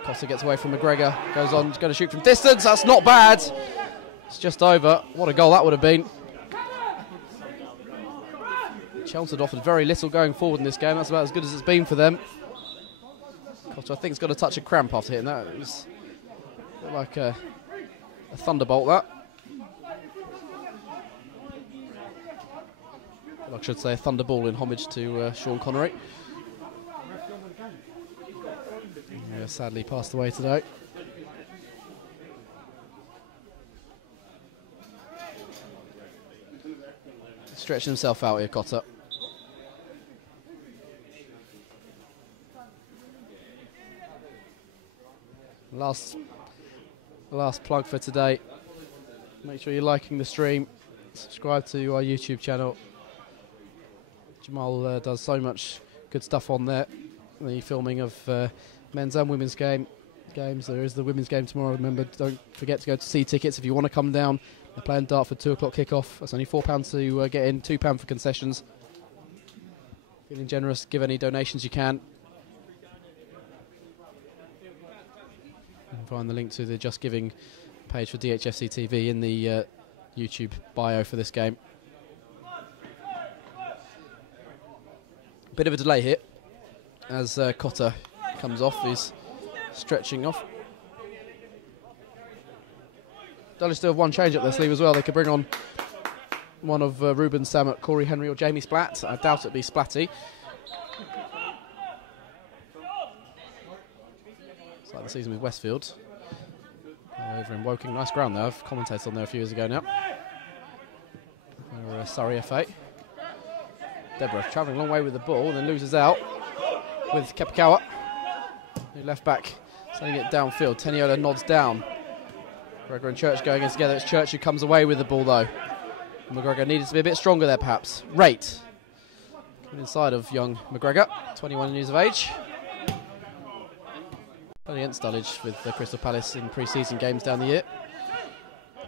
Cotter gets away from McGregor. Goes on, going to shoot from distance. That's not bad. It's just over. What a goal that would have been. Chelmsford offered very little going forward in this game. That's about as good as it's been for them. Cotter, I think, has got a touch of cramp after hitting that. It was like a thunderbolt, that. Well, I should say a thunderball in homage to Sean Connery. Yeah, sadly passed away today. Stretching himself out here, Cotter. Last plug for today. Make sure you're liking the stream. Subscribe to our YouTube channel. Jamal does so much good stuff on there. The filming of men's and women's games. There is the women's game tomorrow. Remember, don't forget to go to see tickets if you want to come down. They're playing Dartford 2 o'clock kick-off. That's only £4 to get in, £2 for concessions. Feeling generous, give any donations you can. And find the link to the Just Giving page for DHFCTV in the YouTube bio for this game. Bit of a delay here as Cotter comes off. He's stretching off. Dulwich still have one change up their sleeve as well. They could bring on one of Ruben Samet, Corey Henry or Jamie Splatt. I doubt it'd be Splatty. It's like the season with Westfield. Over in Woking. Nice ground there. I've commentated on there a few years ago now. They're Surrey FA. Deborah travelling a long way with the ball and then loses out with Kepakawa. New left back sending it downfield. Teniola nods down. McGregor and Church going in together. It's Church who comes away with the ball though. McGregor needed to be a bit stronger there perhaps. Rate inside of young McGregor, 21 years of age. Playing against Dulwich with Crystal Palace in pre-season games down the year.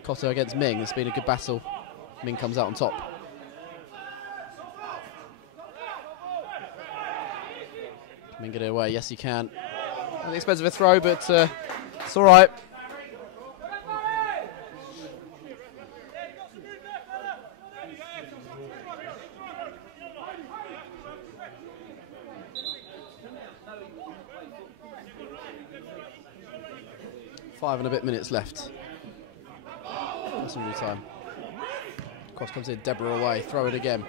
Cotter against Ming. It's been a good battle. Ming comes out on top. Ming get it away. Yes, he can. At the expense of a throw, but it's all right. Five and a bit minutes left. That's all time. Cross comes in, Deborah away, throw it again.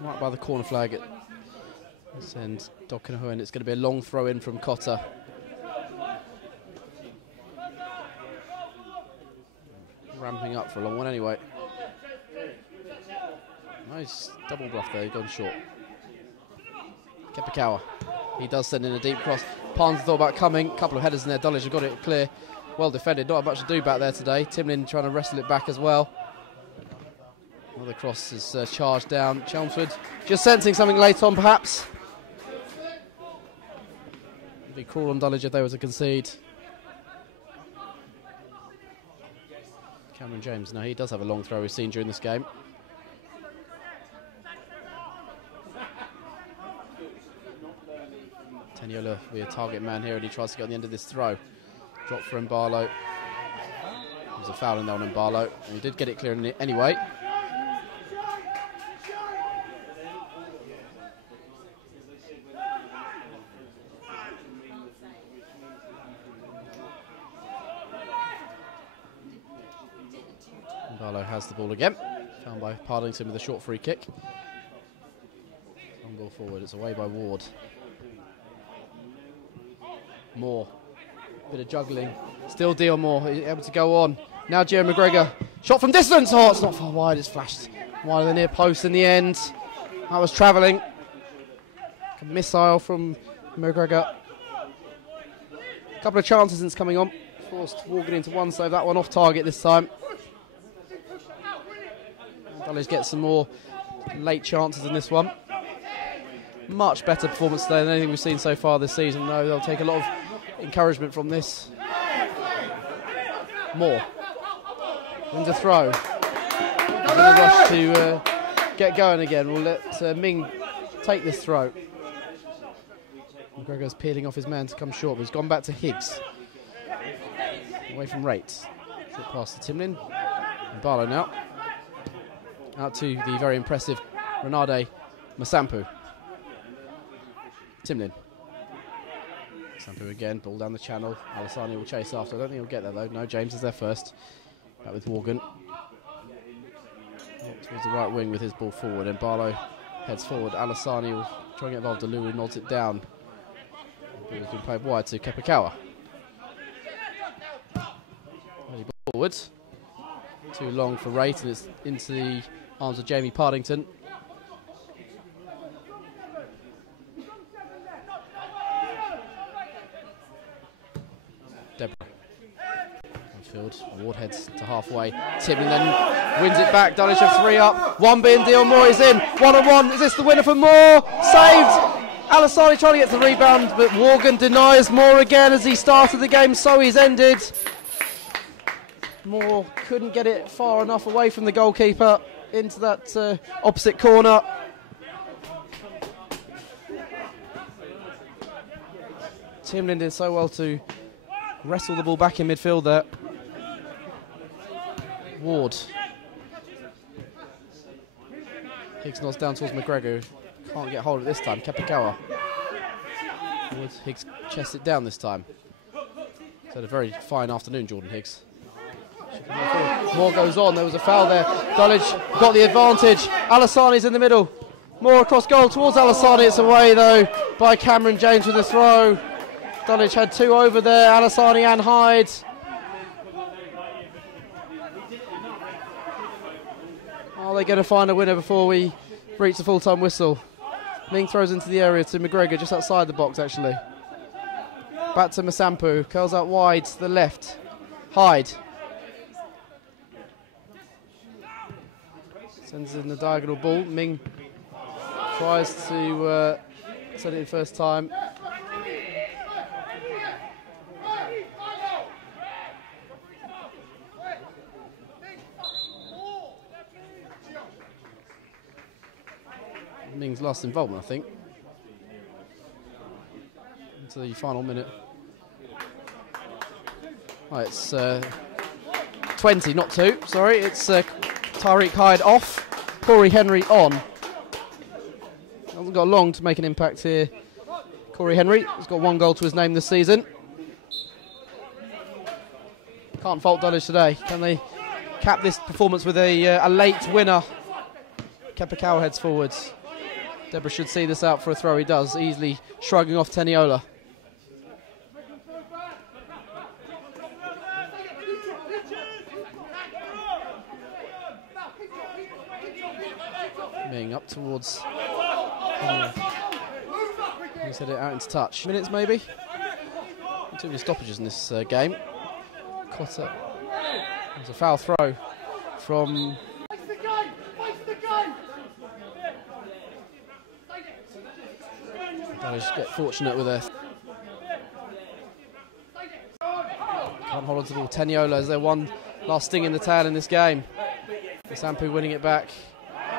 Right by the corner flag at this end, Dockenahoe, and it's going to be a long throw in from Cotter. Ramping up for a long one anyway. Nice double bluff there, gone short. Kepakawa, he does send in a deep cross. Parnes thought about coming, couple of headers in there. Dulwich have got it clear. Well defended, not much to do back there today. Timlin trying to wrestle it back as well. Another cross is charged down. Chelmsford just sensing something late on perhaps. It'd be cruel on Dulwich if they were to concede. Cameron James, now he does have a long throw we've seen during this game. Teniola will be a target man here, and he tries to get on the end of this throw. Drop for Mbalo. There's a foul in there on Mbalo, and he did get it clear in it anyway. Mbalo has the ball again, found by Partington with a short free kick. Long ball forward, it's away by Ward. Moore, bit of juggling, still Deal Moore, able to go on. Now Joe McGregor, shot from distance, oh it's not far wide, it's flashed wide of the near post in the end. That was travelling. A missile from McGregor. A couple of chances since coming on, forced Morgan into one save, that one off target this time. Dulwich get some more late chances in this one. Much better performance today than anything we've seen so far this season. No, they'll take a lot of encouragement from this. Moore. Wins a throw. In a rush to get going again. We'll let Ming take this throw. McGregor's peeling off his man to come short, but he's gone back to Higgs. Away from Rates. Short pass to Timlin. And Barlow now. Out to the very impressive Renade Masampu. Timlin. Masampu again, ball down the channel. Alassani will chase after. I don't think he'll get there though. No, James is there first. Back with Morgan. Towards the right wing with his ball forward, and Barlow heads forward. Alassani will try and get involved. Delulu nods it down. The ball's been played wide to Kepakawa. Forward. Too long for Rate, and it's into the arms of Jamie Partington. Deborah. Field. Ward heads to halfway. Timlin then wins it back. Dulwich have 3 up. One being Deal Moore is in. 1-on-1. Is this the winner for Moore? Saved. Alassani trying to get the rebound, but Morgan denies Moore again as he started the game, so he's ended. Moore couldn't get it far enough away from the goalkeeper into that opposite corner. Timlin did so well to wrestle the ball back in midfield there. Ward. Higgs nods down towards McGregor. Can't get hold of it this time. Kepakawa. Ward. Higgs chests it down this time. He's had a very fine afternoon, Jordan Higgs. Moore goes on, there was a foul there. Dulwich got the advantage. Alassani's in the middle. Moore across goal towards Alassani. It's away though by Cameron James with a throw. Dulwich had 2 over there, Alassani and Hyde. Are they going to find a winner before we reach the full-time whistle? Ming throws into the area to McGregor, just outside the box actually. Back to Masampu, curls out wide to the left. Hyde. Sends in the diagonal ball. Ming tries to set it in first time. Ming's last involvement, I think. Into the final minute. Oh, it's 20, not 2. Sorry, it's Tyreek Hyde off, Corey Henry on. Hasn't got long to make an impact here. Corey Henry has got 1 goal to his name this season. Can't fault Dulwich today. Can they cap this performance with a late winner? Kepakawa heads forwards. Deborah should see this out for a throw. He does, easily shrugging off Teniola. Being up towards. He's had it out into touch. Minutes maybe. Too many stoppages in this game. Cotter. There's a foul throw from. Dulwich get fortunate with a. Can't hold on to the ball. Teniola is their one last sting in the tail in this game. Sampu winning it back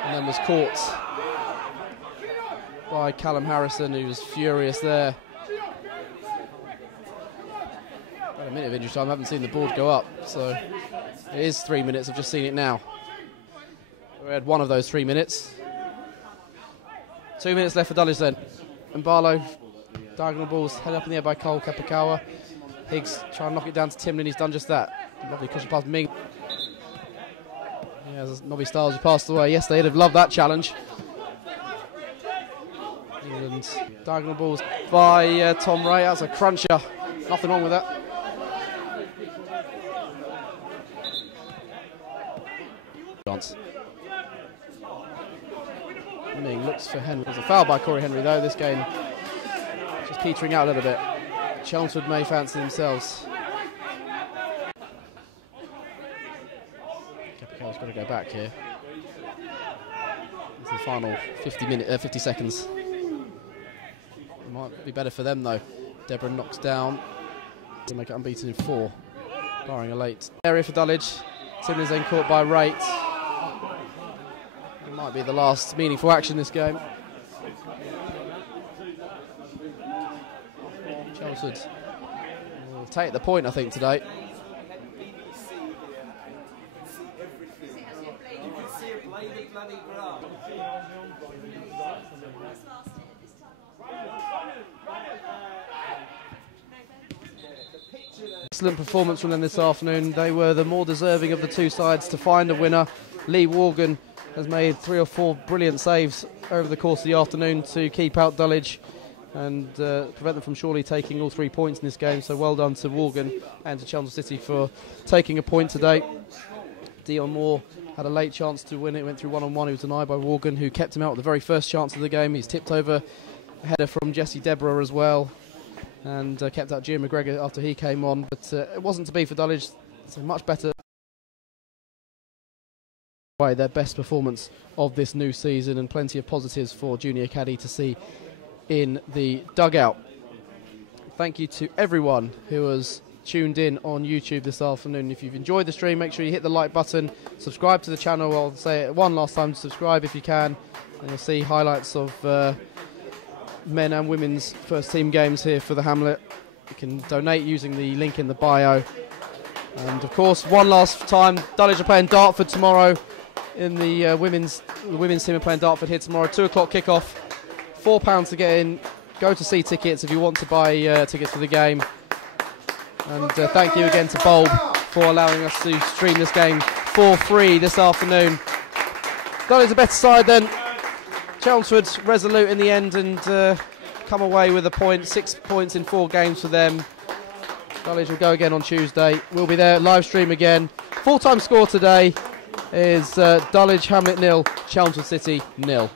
and then was caught by Callum Harrison, who was furious there. About a minute of injury time. I haven't seen the board go up, so it is 3 minutes. I've just seen it now. We had one of those 3 minutes. 2 minutes left for Dulwich then. And Barlow, diagonal balls, headed up in the air by Cole Kepakawa. Higgs trying to knock it down to Timlin. He's done just that. Lovely cushion pass Ming. Yeah, as Nobby Styles who passed away yesterday, they'd have loved that challenge. England diagonal balls by Tom Ray. That's a cruncher. Nothing wrong with that. Chance. Ming looks for Henry. There's a foul by Corey Henry though. This game just petering out a little bit. Chelmsford may fancy themselves. Kepakawa's got to go back here. It's the final 50 seconds. It might be better for them though. Deborah knocks down to make it unbeaten in 4, barring a late area for Dulwich. Timlin's then caught by Rate. It might be the last meaningful action in this game. Chelmsford will take the point, I think, today. Excellent performance from them this afternoon. They were the more deserving of the two sides to find a winner. Lee Worgan has made 3 or 4 brilliant saves over the course of the afternoon to keep out Dulwich and prevent them from surely taking all 3 points in this game. So well done to Worgan and to Chelmsford City for taking a point today. Dion Moore had a late chance to win it, went through one-on-one. He was denied by Worgan, who kept him out at the very first chance of the game. He's tipped over a header from Jesse Deborah as well, and kept out Gio McGregor after he came on. But it wasn't to be for Dulwich. It's a much better way, their best performance of this new season, and plenty of positives for Junior Caddy to see in the dugout. Thank you to everyone who has tuned in on YouTube this afternoon. If you've enjoyed the stream, make sure you hit the like button, subscribe to the channel. I'll say it one last time, subscribe if you can, and you'll see highlights of men and women's first team games here for the Hamlet. You can donate using the link in the bio. And of course, one last time, Dulwich are playing Dartford tomorrow. In the women's team are playing Dartford here tomorrow. 2 o'clock kickoff. £4 to get in. Go to see tickets if you want to buy tickets for the game. And thank you again to Bulb for allowing us to stream this game for free this afternoon. Dulwich a better side then. Chelmsford resolute in the end and come away with a point. 6 points in 4 games for them. Dulwich will go again on Tuesday. We'll be there, live stream again. Full-time score today is Dulwich Hamlet 0, Chelmsford City 0.